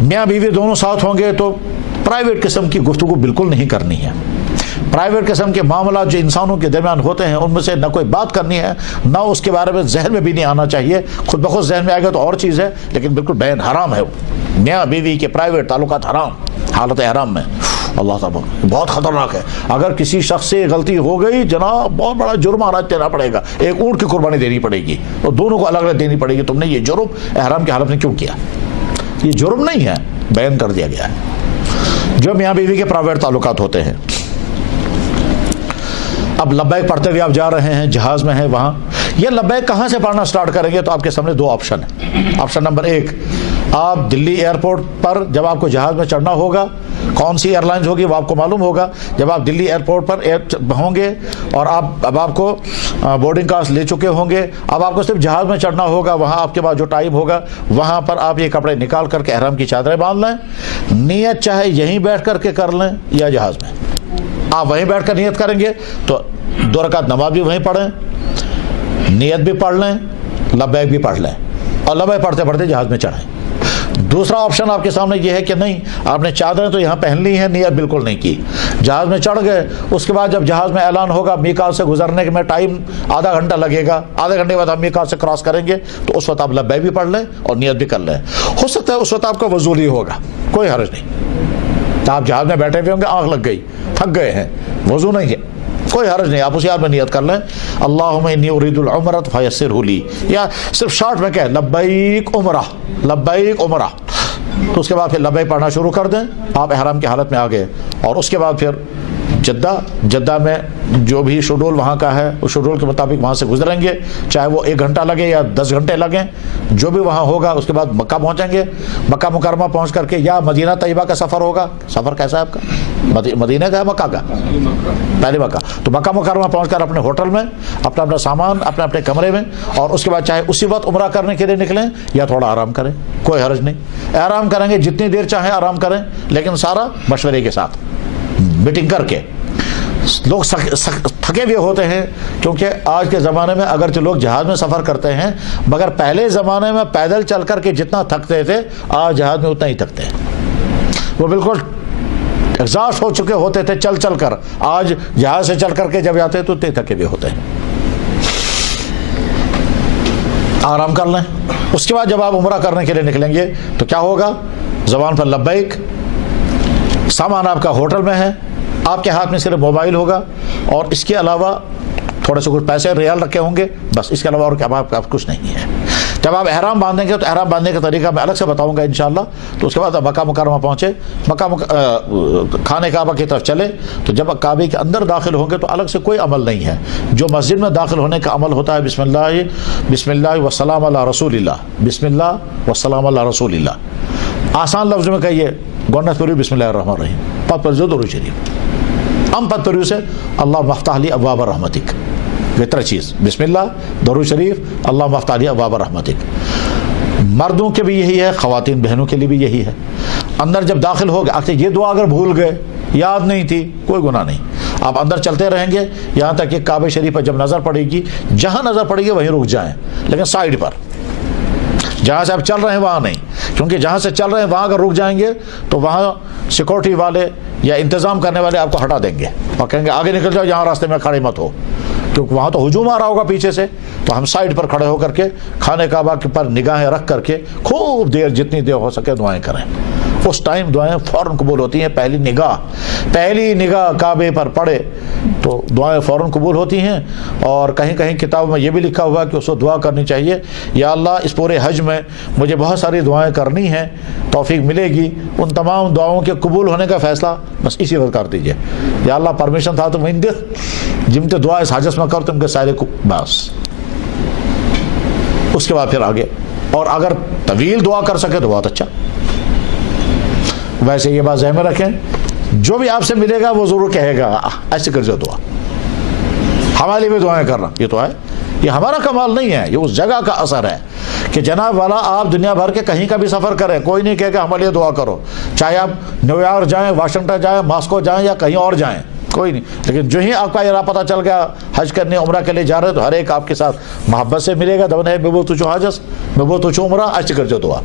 میاں بیوی دونوں ساتھ ہوں گے تو پرائیویٹ قسم کی گفتگو بالکل نہیں کرنی ہے. پرائیویٹ قسم کے معاملات جو انسانوں کے درمیان ہوتے ہیں ان میں سے نہ کوئی بات کرنی ہے، نہ اس کے بارے میں ذہن میں بھی نہیں آنا چاہیے. خود بخود ذہن میں آئے گا تو اور چیز ہے، لیکن بالکل بیان حرام ہے. میاں بیوی کے پرائیویٹ تعلقات حرام حالت احرام میں. اللہ تعالیٰ بہت خطرناک ہے. اگر کسی شخص سے غلطی ہو گئی جناب بہت بڑا جرمانہ دینا پڑے گا. ایک اونٹ کی قربانی دینی پڑے گی اور دونوں کو الگ الگ دینی پڑے گی. تم نے یہ جرم احرام کی حالت میں کیوں کیا؟ یہ جرم نہیں ہے، بیان کر دیا گیا ہے. جو میاں بیوی کے پرائیویٹ تعلقات ہوتے ہیں. اب لبیک پڑھتے ہوئے آپ جا رہے ہیں، جہاز میں ہیں وہاں. یہ لبیک کہاں سے پڑھنا سٹارٹ کریں گے تو آپ کے سامنے 2 آپشن ہیں. آپشن نمبر 1 آپ دلی ایئرپورٹ پر جب آپ کو جہاز میں چڑھنا ہوگا، کون سی ایئر لائنز ہوگی وہ آپ کو معلوم ہوگا. جب آپ دلی ایئرپورٹ پر ہوں گے اور اب آپ کو بورڈنگ پاس لے چکے ہوں گے، اب آپ کو صرف جہاز میں چڑھنا ہوگا. وہاں آپ کے پاس جو ٹائم ہوگا وہاں پر آپ یہ کپڑے نکال کر کے احرام کی چادریں باندھ لیں. نیت چاہے یہیں بیٹھ کر کے کر لیں یا جہاز میں. آپ وہیں بیٹھ کر نیت کریں گے تو 2 رکعت نماز بھی وہیں پڑھیں، نیت بھی پڑھ لیں، لبیک بھی پڑھ لیں، اور لبیک پڑھتے پڑھتے جہاز میں چڑھیں. دوسرا آپشن آپ کے سامنے یہ ہے کہ نہیں، آپ نے چادریں تو یہاں پہن لی ہیں، نیت بالکل نہیں کی، جہاز میں چڑھ گئے. اس کے بعد جب جہاز میں اعلان ہوگا میقات سے گزرنے میں ٹائم آدھا گھنٹہ لگے گا، آدھے گھنٹے کے بعد ہم میقات سے کراس کریں گے، تو اس وقت آپ لبیک بھی پڑھ لیں اور نیت بھی کر لیں. ہو سکتا ہے اس وقت آپ کا وضو ہی ہوگا، کوئی حرج نہیں. آپ جہاز میں بیٹھے ہوئے ہوں گے، آنکھ لگ گئی، تھک گئے ہیں، وضو نہیں ہے، کوئی حرج نہیں. آپ اسی حال میں نیت کر لیں، اللہم انی ارید العمرۃ فیسرہ لی، یا صرف شارٹ میں کہیں لبیک عمرہ، لبیک عمرہ. تو اس کے بعد پھر لبیک پڑھنا شروع کر دیں. آپ احرام کی حالت میں آ گئے، اور اس کے بعد پھر جدہ میں جو بھی شیڈول وہاں کا ہے اس شیڈول کے مطابق وہاں سے گزریں گے، چاہے وہ 1 گھنٹہ لگے یا 10 گھنٹے لگیں، جو بھی وہاں ہوگا. اس کے بعد مکہ پہنچیں گے، مکہ مکرمہ پہنچ کر کے یا مدینہ طیبہ کا سفر ہوگا. سفر کیسا ہے آپ کا؟ مدینہ کا ہے مکہ کا؟ پہلے مکہ. تو مکہ مکرمہ پہنچ کر اپنے ہوٹل میں اپنا سامان اپنے کمرے میں، اور اس کے بعد چاہے اسی وقت عمرہ کرنے کے لیے نکلیں یا تھوڑا آرام کریں، کوئی حرج نہیں. آرام کریں گے جتنی دیر چاہیں آرام کریں، لیکن سارا مشورے کے ساتھ، میٹنگ کر کے. لوگ تھکے ہوئے ہوتے ہیں، کیونکہ آج کے زمانے میں اگرچہ لوگ جہاز میں سفر کرتے ہیں، مگر پہلے زمانے میں پیدل چل کر کے جتنا تھکتے تھے آج جہاز میں اتنا ہی تھکتے ہیں. وہ بالکل ایگزاسٹ ہو چکے ہوتے تھے چل کر، آج جہاز سے چل کر کے جب جاتے ہیں تو اتنے تھکے ہوئے ہوتے ہیں. آرام کر لیں. اس کے بعد جب آپ عمرہ کرنے کے لیے نکلیں گے تو کیا ہوگا؟ زبان پر لبیک، سامان آپ کا ہوٹل میں ہے، آپ کے ہاتھ میں صرف موبائل ہوگا، اور اس کے علاوہ تھوڑے سے کچھ پیسے ریال رکھے ہوں گے، بس اس کے علاوہ اور آپ کا کچھ نہیں ہے. جب آپ احرام باندھیں گے تو احرام باندھنے کا طریقہ میں الگ سے بتاؤں گا انشاءاللہ. تو اس کے بعد مکہ مکرمہ پہنچے، خانہ کعبہ کی طرف چلے، تو جب کعبے کے اندر داخل ہوں گے تو الگ سے کوئی عمل نہیں ہے. جو مسجد میں داخل ہونے کا عمل ہوتا ہے بسم اللہ والسلام علی رسول اللہ، بسم اللہ والسلام علی رسول اللہ. آسان لفظ میں کہیے، گونڈت پوری بسم اللہ الرحمن الرحیم، پت پر جو درود شریف، ہم پت پر سے اللہ مفتح لی ابواب رحمتک، بہتر چیز بسم اللہ درود شریف، اللہ مفتح لی ابواب رحمتک. مردوں کے بھی یہی ہے، خواتین بہنوں کے لیے بھی یہی ہے. اندر جب داخل ہو گئے، یہ دعا اگر بھول گئے، یاد نہیں تھی، کوئی گناہ نہیں. آپ اندر چلتے رہیں گے یہاں تک کہ کعبہ شریف پر جب نظر پڑے گی، جہاں نظر پڑے گی وہیں رک جائیں، لیکن سائڈ پر. جہاں سے آپ چل رہے ہیں وہاں نہیں، کیونکہ جہاں سے چل رہے ہیں وہاں اگر رک جائیں گے تو وہاں سیکورٹی والے یا انتظام کرنے والے آپ کو ہٹا دیں گے اور کہیں گے آگے نکل جاؤ، یہاں راستے میں کھڑے مت ہو، کیونکہ وہاں تو ہجوم آ رہا ہوگا پیچھے سے. تو ہم سائڈ پر کھڑے ہو کر کے خانہ کعبہ کے پر نگاہیں رکھ کر کے خوب دیر، جتنی دیر ہو سکے دعائیں کریں. اس ٹائم دعائیں فوراً قبول ہوتی ہیں. پہلی نگاہ کعبے پر پڑے تو دعائیں فوراً قبول ہوتی ہیں. اور کہیں کہیں کتابوں میں یہ بھی لکھا ہوا ہے کہ اس کو دعا کرنی چاہیے، یا اللہ اس پورے حج میں مجھے بہت ساری دعائیں کرنی ہیں، توفیق ملے گی، ان تمام دعاؤں کے قبول ہونے کا فیصلہ بس اسی وقت کر دیجیے. یا اللہ پرمیشن تھا تم جم تے دعا اس حاجت میں کر تم کے سارے کو بس. اس کے بعد پھر آگے، اور اگر طویل دعا کر سکے تو بہت اچھا. ویسے یہ بات ذہن میں رکھیں، جو بھی آپ سے ملے گا وہ ضرور کہے گا ایسے کر جو دعا، ہمارے لیے بھی دعائیں کرنا. یہ تو ہے، یہ ہمارا کمال نہیں ہے، یہ اس جگہ کا اثر ہے کہ جناب والا آپ دنیا بھر کے کہیں کا بھی سفر کریں، کوئی نہیں کہے گا ہمارے لیے دعا کرو. چاہے آپ نیو یارک جائیں، واشنگٹن جائیں، ماسکو جائیں یا کہیں اور جائیں، کوئی نہیں. لیکن جو ہی آپ کا یہ پتہ چل گیا حج کرنے عمرہ کے لیے جا رہے تو ہر ایک آپ کے ساتھ محبت سے ملے گا. دبن ہے میں وہ تجھو حاجس، میں وہ تجھو عمرہ، ایسے کر جو دعا.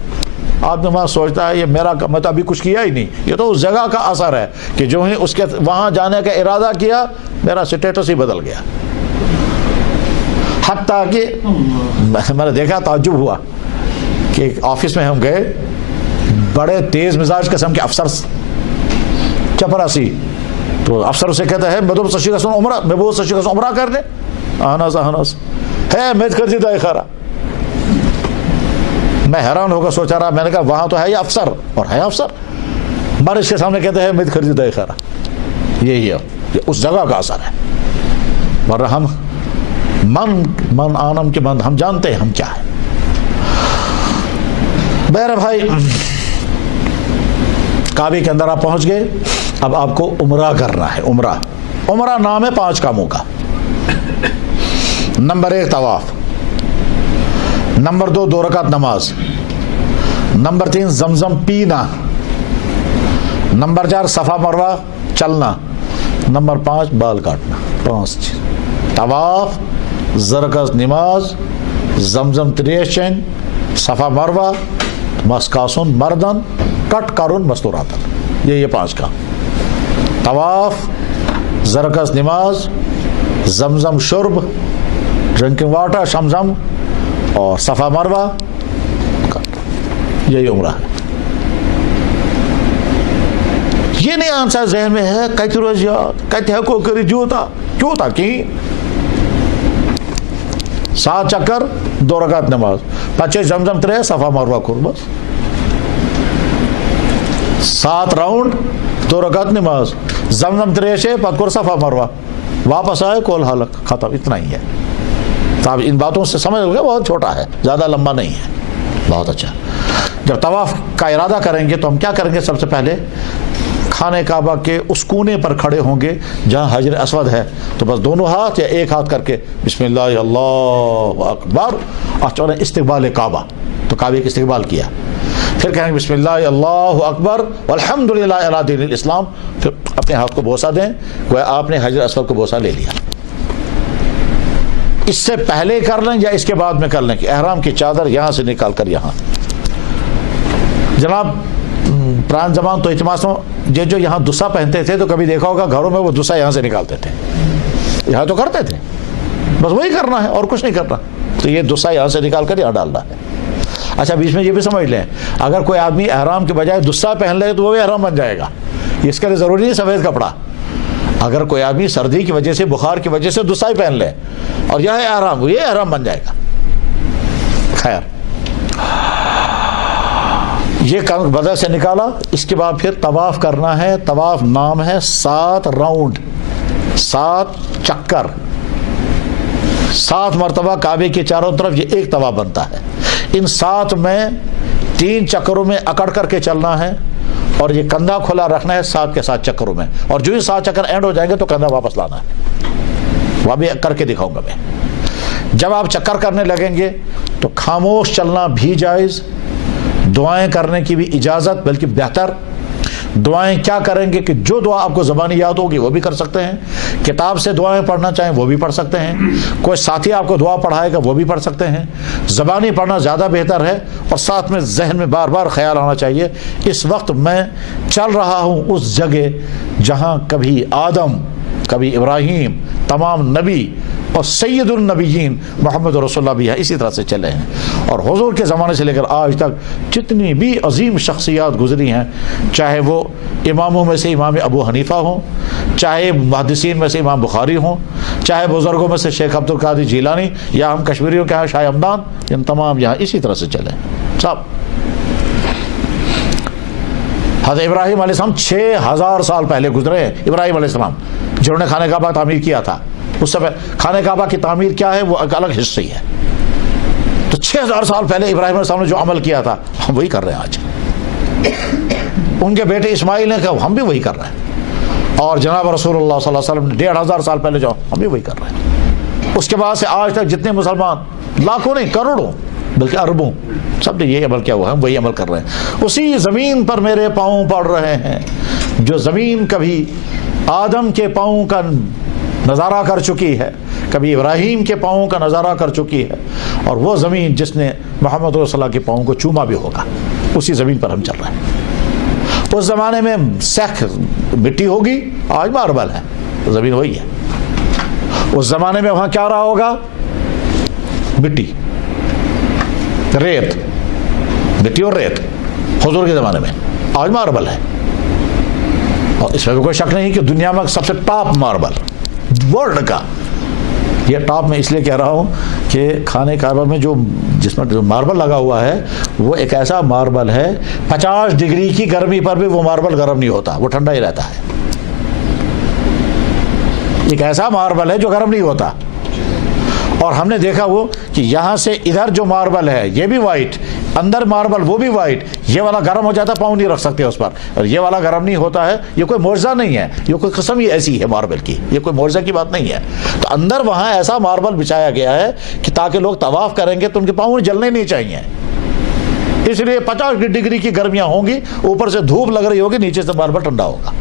آدمی وہاں سوچتا ہے یہ میرا، میں تو ابھی کچھ کیا ہی نہیں. یہ تو اس جگہ کا اثر ہے کہ جو ہی اس کے وہاں جانے کا ارادہ کیا میرا سٹیٹس ہی بدل گیا. حتیٰ کہ میں نے دیکھا، تعجب ہوا کہ آفس میں ہم گئے، بڑے تیز مزاج قسم کے افسر چپراسی، تو افسر اسے کہتا ہے میں تو سچی قسم عمرہ، میں وہ سچی قسم عمرہ کرنے آناس ہے میں کر دیتا ہے خارا. میں حیران ہو کر سوچا رہا، میں نے کہا وہاں تو ہے یہ افسر، اور ہے افسر، مگر اس کے سامنے کہتے ہیں مت خریدا ہے خیرہ. یہی ہے، یہ اس جگہ کا اثر ہے. ورنہ ہم من آنم کے مند، ہم جانتے ہیں ہم کیا ہے. بہر بھائی کعبے کے اندر آپ پہنچ گئے. اب آپ کو عمرہ کرنا ہے. عمرہ نام ہے 5 کاموں کا. نمبر 1 طواف، نمبر 2 2 رکعت نماز، نمبر 3 زمزم پینا، نمبر 4 صفا مروہ چلنا، نمبر 5 بال کاٹنا. 5 طواف، زرکز نماز، زمزم تریشن، صفا مروہ، مسکاسن مردن، کٹ کرن مستوراتن. یہ 5 کا. طواف، زرکز نماز، زمزم شرب ڈرنکنگ واٹر شمزم، اور صفا مروہ. یہی عمرہ ہے. یہ نہیں آنسا ذہن میں ہے کت روز یاد کت ہیکو کر کیوتا کی 7 چکر 2 رکعت نماز پچے زمزم 3 صفا مروہ کور بس 7 راؤنڈ 2 رکعت نماز زمزم 3 پت کور صفا مروہ واپس آئے کول حلق ختم. اتنا ہی ہے. تو آپ ان باتوں سے سمجھ لو گے بہت چھوٹا ہے، زیادہ لمبا نہیں ہے. بہت اچھا. جب طواف کا ارادہ کریں گے تو ہم کیا کریں گے؟ سب سے پہلے خانہ کعبہ کے اس کونے پر کھڑے ہوں گے جہاں حجر اسود ہے، تو بس دونوں ہاتھ یا ایک ہاتھ کر کے بسم اللہ اللہ اکبر اور استقبال کعبہ، تو کعبے کا استقبال کیا. پھر کہیں گے بسم اللہ اللہ اکبر والحمدللہ علی دین الاسلام. پھر اپنے ہاتھ کو بوسہ دیں گویا آپ نے حجر اسود کو بوسہ لے لیا. اس سے پہلے کر لیں یا اس کے بعد میں کر لیں کہ احرام کی چادر یہاں سے نکال کر یہاں. جناب پران زمان تو اتماسوں جو یہاں دوسا پہنتے تھے تو کبھی دیکھا ہوگا گھروں میں وہ دوسا یہاں سے نکالتے تھے. یہاں تو کرتے تھے، بس وہی کرنا ہے اور کچھ نہیں کرنا. تو یہ دوسا یہاں سے نکال کر یہاں ڈالنا ہے. اچھا بیچ میں یہ بھی سمجھ لیں اگر کوئی آدمی احرام کے بجائے دوسا پہن لے تو وہ بھی احرام بن جائے گا. اس کے لیے ضروری نہیں سفید کپڑا. اگر کوئی آدمی سردی کی وجہ سے بخار کی وجہ سے دوسا ہی پہن لے اور یہ احرام یہ احرام بن جائے گا. خیر یہ کام بدل سے نکالا. اس کے بعد پھر طواف کرنا ہے. طواف نام ہے 7 راؤنڈ 7 چکر 7 مرتبہ کعبے کے چاروں طرف یہ ایک طواف بنتا ہے. ان 7 میں 3 چکروں میں اکڑ کر کے چلنا ہے اور یہ کندھا کھلا رکھنا ہے 7 کے 7 چکروں میں. اور جو ہی 7 چکر اینڈ ہو جائیں گے تو کندھا واپس لانا ہے. وہ بھی کر کے دکھاؤں گا میں. جب آپ چکر کرنے لگیں گے تو خاموش چلنا بھی جائز، دعائیں کرنے کی بھی اجازت، بلکہ بہتر. دعائیں کیا کریں گے کہ جو دعا آپ کو زبانی یاد ہوگی وہ بھی کر سکتے ہیں، کتاب سے دعائیں پڑھنا چاہیں وہ بھی پڑھ سکتے ہیں، کوئی ساتھی آپ کو دعا پڑھائے گا وہ بھی پڑھ سکتے ہیں. زبانی پڑھنا زیادہ بہتر ہے اور ساتھ میں ذہن میں بار بار خیال آنا چاہیے اس وقت میں چل رہا ہوں اس جگہ جہاں کبھی آدم، کبھی ابراہیم، تمام نبی اور سید النبیین محمد رسول اللہ بھی ہے اسی طرح سے چلے ہیں. اور حضور کے زمانے سے لے کر آج تک جتنی بھی عظیم شخصیات گزری ہیں، چاہے وہ اماموں میں سے امام ابو حنیفہ ہوں، چاہے محدثین میں سے امام بخاری ہوں، چاہے بزرگوں میں سے شیخ عبد القادر جیلانی یا ہم کشمیریوں کے یہاں شاہ ہمدان، ان تمام یہاں اسی طرح سے چلے ہیں سب. حضرت ابراہیم علیہ السلام 6000 سال پہلے گزرے ہیں. ابراہیم علیہ السلام جنہوں نے خانہ کعبہ تعمیر کیا تھا، اس سے خانہ کعبہ کی تعمیر کیا ہے وہ ایک الگ حصہ ہی ہے. تو 6000 سال پہلے ابراہیم علیہ السلام نے جو عمل کیا تھا ہم وہی کر رہے ہیں آج. ان کے بیٹے اسماعیل نے کہا ہم بھی وہی کر رہے ہیں. اور جناب رسول اللہ صلی اللہ علیہ وسلم نے 1500 سال پہلے جو ہم بھی وہی کر رہے ہیں. اس کے بعد سے آج تک جتنے مسلمان لاکھوں نہیں کروڑوں بلکہ اربوں سب نے یہ عمل کیا ہوا ہے، ہم وہی عمل کر رہے ہیں. اسی زمین پر میرے پاؤں پڑ رہے ہیں جو زمین کبھی آدم کے پاؤں کا نظارہ کر چکی ہے، کبھی ابراہیم کے پاؤں کا نظارہ کر چکی ہے، اور وہ زمین جس نے محمد رسول اللہ کے پاؤں کو چوما بھی ہوگا، اسی زمین پر ہم چل رہے ہیں. اس زمانے میں سخت مٹی ہوگی، آج ماربل ہے، زمین وہی ہے. اس زمانے میں وہاں کیا رہا ہوگا؟ مٹی، ریت، مٹی اور ریت حضور کے زمانے میں. آج ماربل ہے اور اس میں بھی کوئی شک نہیں کہ دنیا میں سب سے ٹاپ ماربل ورلڈ کا. یہ ٹاپ میں اس لیے کہہ رہا ہوں کہ خانہ کعبہ میں جس میں جو ماربل لگا ہوا ہے وہ ایک ایسا ماربل ہے 50 ڈگری کی گرمی پر بھی وہ ماربل گرم نہیں ہوتا، وہ ٹھنڈا ہی رہتا ہے. ایک ایسا ماربل ہے جو گرم نہیں ہوتا. اور ہم نے دیکھا وہ کہ یہاں سے ادھر جو ماربل ہے یہ بھی وائٹ، اندر ماربل وہ بھی وائٹ، یہ والا گرم ہو جاتا پاؤں نہیں رکھ سکتے اس پر، اور یہ والا گرم نہیں ہوتا ہے. یہ کوئی معجزہ نہیں ہے، یہ کوئی قسم ہی ایسی ہے ماربل کی، یہ کوئی معجزہ کی بات نہیں ہے. تو اندر وہاں ایسا ماربل بچھایا گیا ہے کہ تاکہ لوگ طواف کریں گے تو ان کے پاؤں جلنے نہیں چاہیے. اس لیے 50 ڈگری کی گرمیاں ہوں گی، اوپر سے دھوپ لگ رہی ہوگی، نیچے سے ماربل ٹھنڈا ہوگا.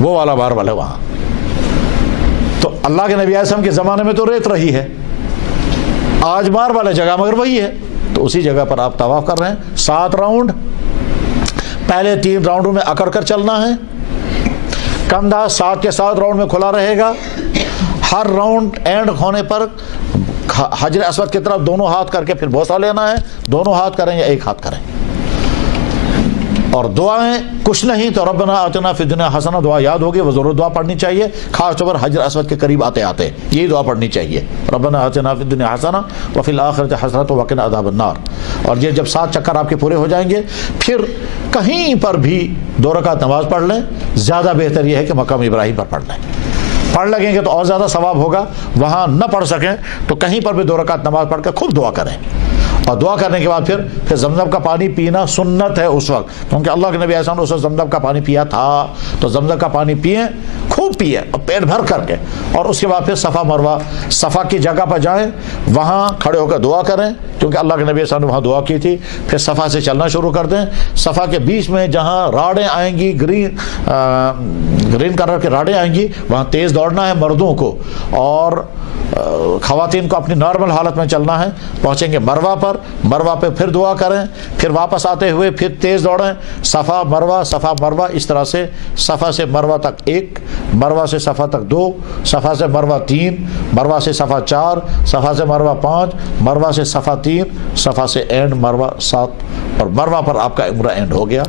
وہ والا ماربل ہے وہاں. تو اللہ کے نبی علیہ السلام کے زمانے میں تو ریت رہی ہے، آج ماربل ہے جگہ مگر وہی ہے. تو اسی جگہ پر آپ طواف کر رہے ہیں. 7 راؤنڈ، پہلے 3 راؤنڈوں میں اکڑ کر چلنا ہے. کندھا 7 کے 7 راؤنڈ میں کھلا رہے گا. ہر راؤنڈ اینڈ ہونے پر حجر اسود کی طرف دونوں ہاتھ کر کے پھر بوسہ لینا ہے. دونوں ہاتھ کریں یا ایک ہاتھ کریں. اور دعائیں کچھ نہیں تو ربنا آتنا فی الدنیا حسنہ دعا یاد ہوگی، وہ ضرور دعا پڑھنی چاہیے، خاص طور پر حجر اسود کے قریب آتے آتے یہی دعا پڑھنی چاہیے، ربنا آتنا فی الدنیا حسنہ وفی الآخرۃ حسنۃ وقنا عذاب النار. اور یہ جب 7 چکر آپ کے پورے ہو جائیں گے پھر کہیں پر بھی 2 رکعت نماز پڑھ لیں. زیادہ بہتر یہ ہے کہ مقام ابراہیم پر پڑھ لیں. پڑھ لگیں گے تو اور زیادہ ثواب ہوگا. وہاں نہ پڑھ سکیں تو کہیں پر بھی 2 رکعت نماز پڑھ کے خوب دعا کریں. اور دعا کرنے کے بعد پھر زمزم کا پانی پینا سنت ہے اس وقت، کیونکہ اللہ کے نبی علیہ السلام نے اسے زمزم کا پانی پیا تھا. تو زمزم کا پانی پئیں، خوب پئیں اور پیٹ بھر کر کے. اور اس کے بعد پھر صفا مروہ، صفا کی جگہ پر جائیں، وہاں کھڑے ہو کر دعا کریں، کیونکہ اللہ کے نبی علیہ السلام نے وہاں دعا کی تھی. پھر صفا سے چلنا شروع کر دیں. صفا کے بیچ میں جہاں راڑیں آئیں گی، گرین کلر کے راڑیں آئیں گی، وہاں تیز دوڑنا ہے مردوں کو، اور خواتین کو اپنی نارمل حالت میں چلنا ہے. پہنچیں گے مروہ پر، مروہ پہ پھر دعا کریں، پھر واپس آتے ہوئے پھر تیز دوڑیں. صفا مروہ اس طرح سے، صفا سے مروہ تک 1، مروہ سے صفا تک 2، صفا سے مروہ 3، مروہ سے صفا 4، صفا سے مروہ 5، مروہ سے صفا 3، صفا سے اینڈ مروہ 7. اور مروہ پر آپ کا عمرہ اینڈ ہو گیا.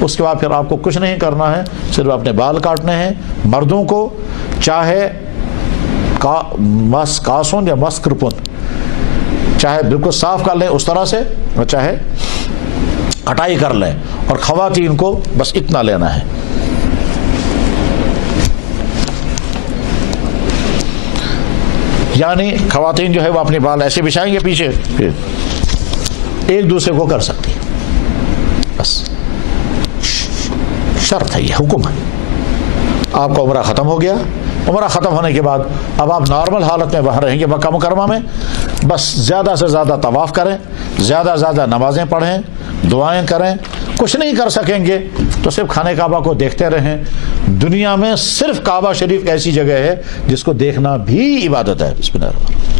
اس کے بعد پھر آپ کو کچھ نہیں کرنا ہے، صرف اپنے بال کاٹنے ہیں. مردوں کو چاہے کاسون یا مسکرپن، چاہے بالکل صاف کر لیں اس طرح سے، اور چاہے کٹائی کر لیں. اور خواتین کو بس اتنا لینا ہے. یعنی خواتین جو ہے وہ اپنے بال ایسے بچھائیں گے پیچھے، پھر ایک دوسرے کو کر سکتی ہیں. بس شرط ہے، یہ حکم ہے. آپ کا عمرہ ختم ہو گیا. عمرہ ختم ہونے کے بعد اب آپ نارمل حالت میں وہاں رہیں گے مکہ مکرمہ میں. بس زیادہ سے زیادہ طواف کریں، زیادہ سے زیادہ نمازیں پڑھیں، دعائیں کریں. کچھ نہیں کر سکیں گے تو صرف خانہ کعبہ کو دیکھتے رہیں. دنیا میں صرف کعبہ شریف ایسی جگہ ہے جس کو دیکھنا بھی عبادت ہے. بسم اللہ الرحمن الرحیم.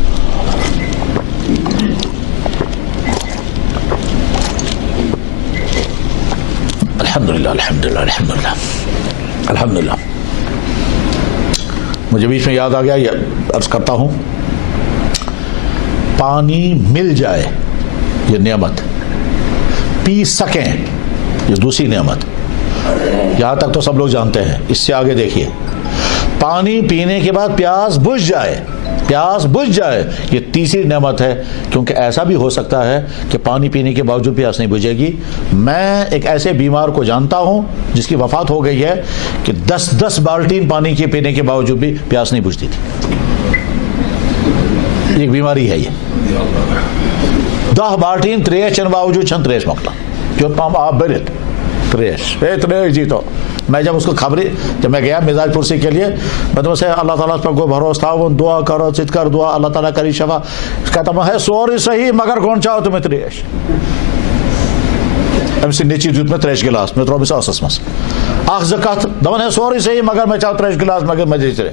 الحمدللہ الحمدللہ الحمدللہ الحمدللہ. مجھے بیچ میں یاد آ گیا، یہ عرض کرتا ہوں، پانی مل جائے یہ نعمت، پی سکیں یہ دوسری نعمت. یہاں تک تو سب لوگ جانتے ہیں. اس سے آگے دیکھیے، پانی پینے کے بعد پیاس بجھ جائے یہ تیسری نعمت ہے. کیونکہ ایسا بھی ہو سکتا ہے کہ پانی پینے کے باوجود پیاس نہیں بجھے گی. میں ایک ایسے بیمار کو جانتا ہوں جس کی وفات ہو گئی ہے کہ 10 بالٹین پانی کے پینے کے باوجود بھی پیاس نہیں بجھتی تھی. ایک بیماری ہے یہ. 10 بالٹین تریش چن باوجود چھن تریش مکلا جو پام آپ بلت تریش جی. تو میں جب اس کو خبری، جب میں گیا مزاج پرسی کے لیے، میں تو سے اللہ تعالیٰ پر کو بھروسہ تھا، وہ دعا کرو چتکر دعا اللہ تعالیٰ کری شفا. کہتا ہے سوری صحیح مگر کون چاہو تمہیں تریش امس نیچی دیت میں تریش گلاس میں تروہ ساسس مس اخ زکات دون ہے سوری صحیح مگر میں چاہو تریش گلاس مگر میں جیسے.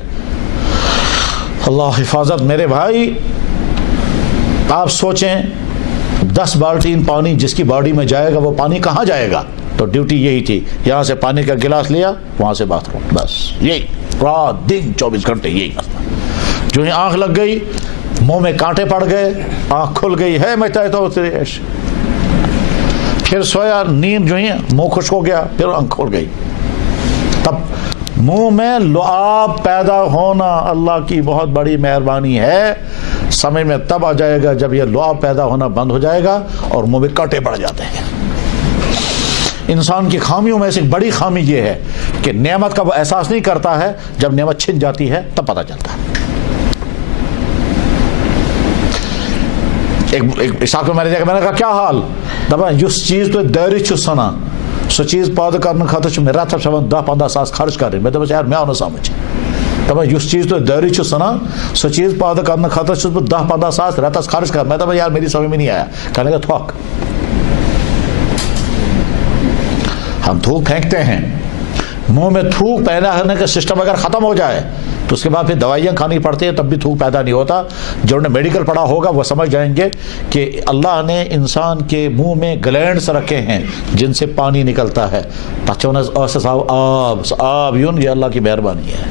اللہ حفاظت میرے بھائی. آپ سوچیں 10 بالٹین پانی جس کی باڈی میں جائے گا وہ پانی کہاں جائے گا؟ تو ڈیوٹی یہی تھی، یہاں سے پانی کا گلاس لیا، وہاں سے باتھ روم، بس یہی رات دن 24 گھنٹے یہی مسئلہ. جو ہی آنکھ لگ گئی، منہ میں کانٹے پڑ گئے، آنکھ کھل گئی ہے میں چاہتا ہوں تریش. پھر سویا، نیند جو ہی منہ خشک ہو گیا، پھر آنکھ کھل گئی. تب منہ میں لعاب پیدا ہونا اللہ کی بہت بڑی مہربانی ہے. سمجھ میں تب آ جائے گا جب یہ لعاب پیدا ہونا بند ہو جائے گا اور منہ میں کانٹے پڑ جاتے ہیں. انسان کی خامیوں میں سے ایک بڑی خامی یہ ہے کہ نعمت کا وہ احساس نہیں کرتا ہے، جب نعمت چھن جاتی ہے تب پتہ چلتا ہے. ایک صاحب کو میں نے کہا کیا حال دپان اس چیز تو داری چھ سنا سو چیز پاد کرنے خاطر میں راتس 10-15 ساس خرچ کریں میں دپس یار مے آو نہ سمجھ دپان اس چیز تو داری چھ سنا سو چیز پاد کرنے خاطر چھس بہ 10-15 ساس راتس خرچ کر میں دپان یار میری سمجھ میں نہیں آیا کہنے کا تھوک ہم تھوک پھینکتے ہیں منہ میں تھوک پیدا ہونے کا سسٹم اگر ختم ہو جائے تو اس کے بعد پھر دوائیاں کھانی پڑتی ہیں تب بھی تھوک پیدا نہیں ہوتا. جنہوں نے میڈیکل پڑھا ہوگا وہ سمجھ جائیں گے کہ اللہ نے انسان کے منہ میں گلینڈز رکھے ہیں جن سے پانی نکلتا ہے. آب یون یہ اللہ کی مہربانی ہے.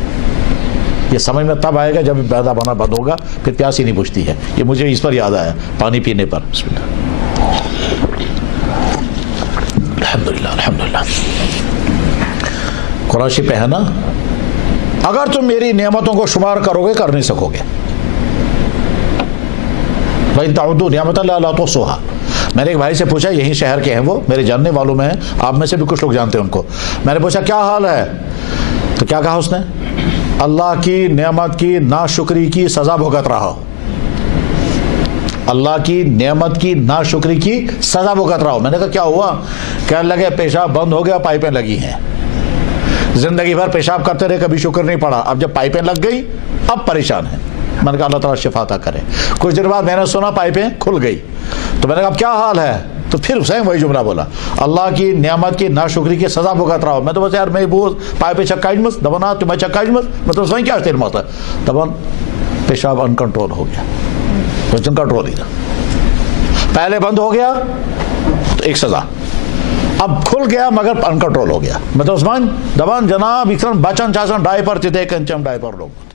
یہ سمجھ میں تب آئے گا جب پیدا ہونا بند ہوگا پھر پیاس ہی نہیں بجھتی ہے. یہ مجھے اس پر یاد آیا پانی پینے پر. بسم اللہ الحمدللہ الحمدللہ. قرآن شریف ہے نا اگر تم میری نعمتوں کو شمار کرو گے کر نہیں سکو گے. بھائی تعدوا نعمت اللہ لا تحصوها. میں نے ایک بھائی سے پوچھا یہیں شہر کے ہیں وہ میرے جاننے والوں میں ہیں آپ میں سے بھی کچھ لوگ جانتے ہیں ان کو. میں نے پوچھا کیا حال ہے تو کیا کہا اس نے اللہ کی نعمت کی ناشکری کی سزا بھگت رہا ہو. اللہ کی نعمت کی ناشکری کی سزا بھگت رہا ہو. میں نے کہا کیا ہوا کہنے لگے پیشاب بند ہو گیا پائپیں لگی ہیں. زندگی بھر پیشاب کرتے رہے کبھی شکر نہیں پڑا اب جب پائپیں لگ گئی اب پریشان ہیں. میں نے کہا اللہ تعالیٰ شفا عطا کرے. کچھ دن بعد میں نے سنا پائپیں کھل گئی تو میں نے کہا اب کیا حال ہے تو پھر حسین وہی جملہ بولا اللہ کی نعمت کی ناشکری کی سزا بھگت رہا ہو. میں تو بس یار میں وہ پائپیں چکائی مت دبنا تمہیں چکائی مت مطلب وہیں کیا تیر مت ہے دبن پیشاب ان کنٹرول ہو گیا کچھ کنٹرول ہی تھا. پہلے بند ہو گیا تو ایک سزا اب کھل گیا مگر ان کنٹرول ہو گیا. مطلب عثمان دبان جناب اکثر بچن چاچن ڈائپر چتے کنچم ڈائپر لوگ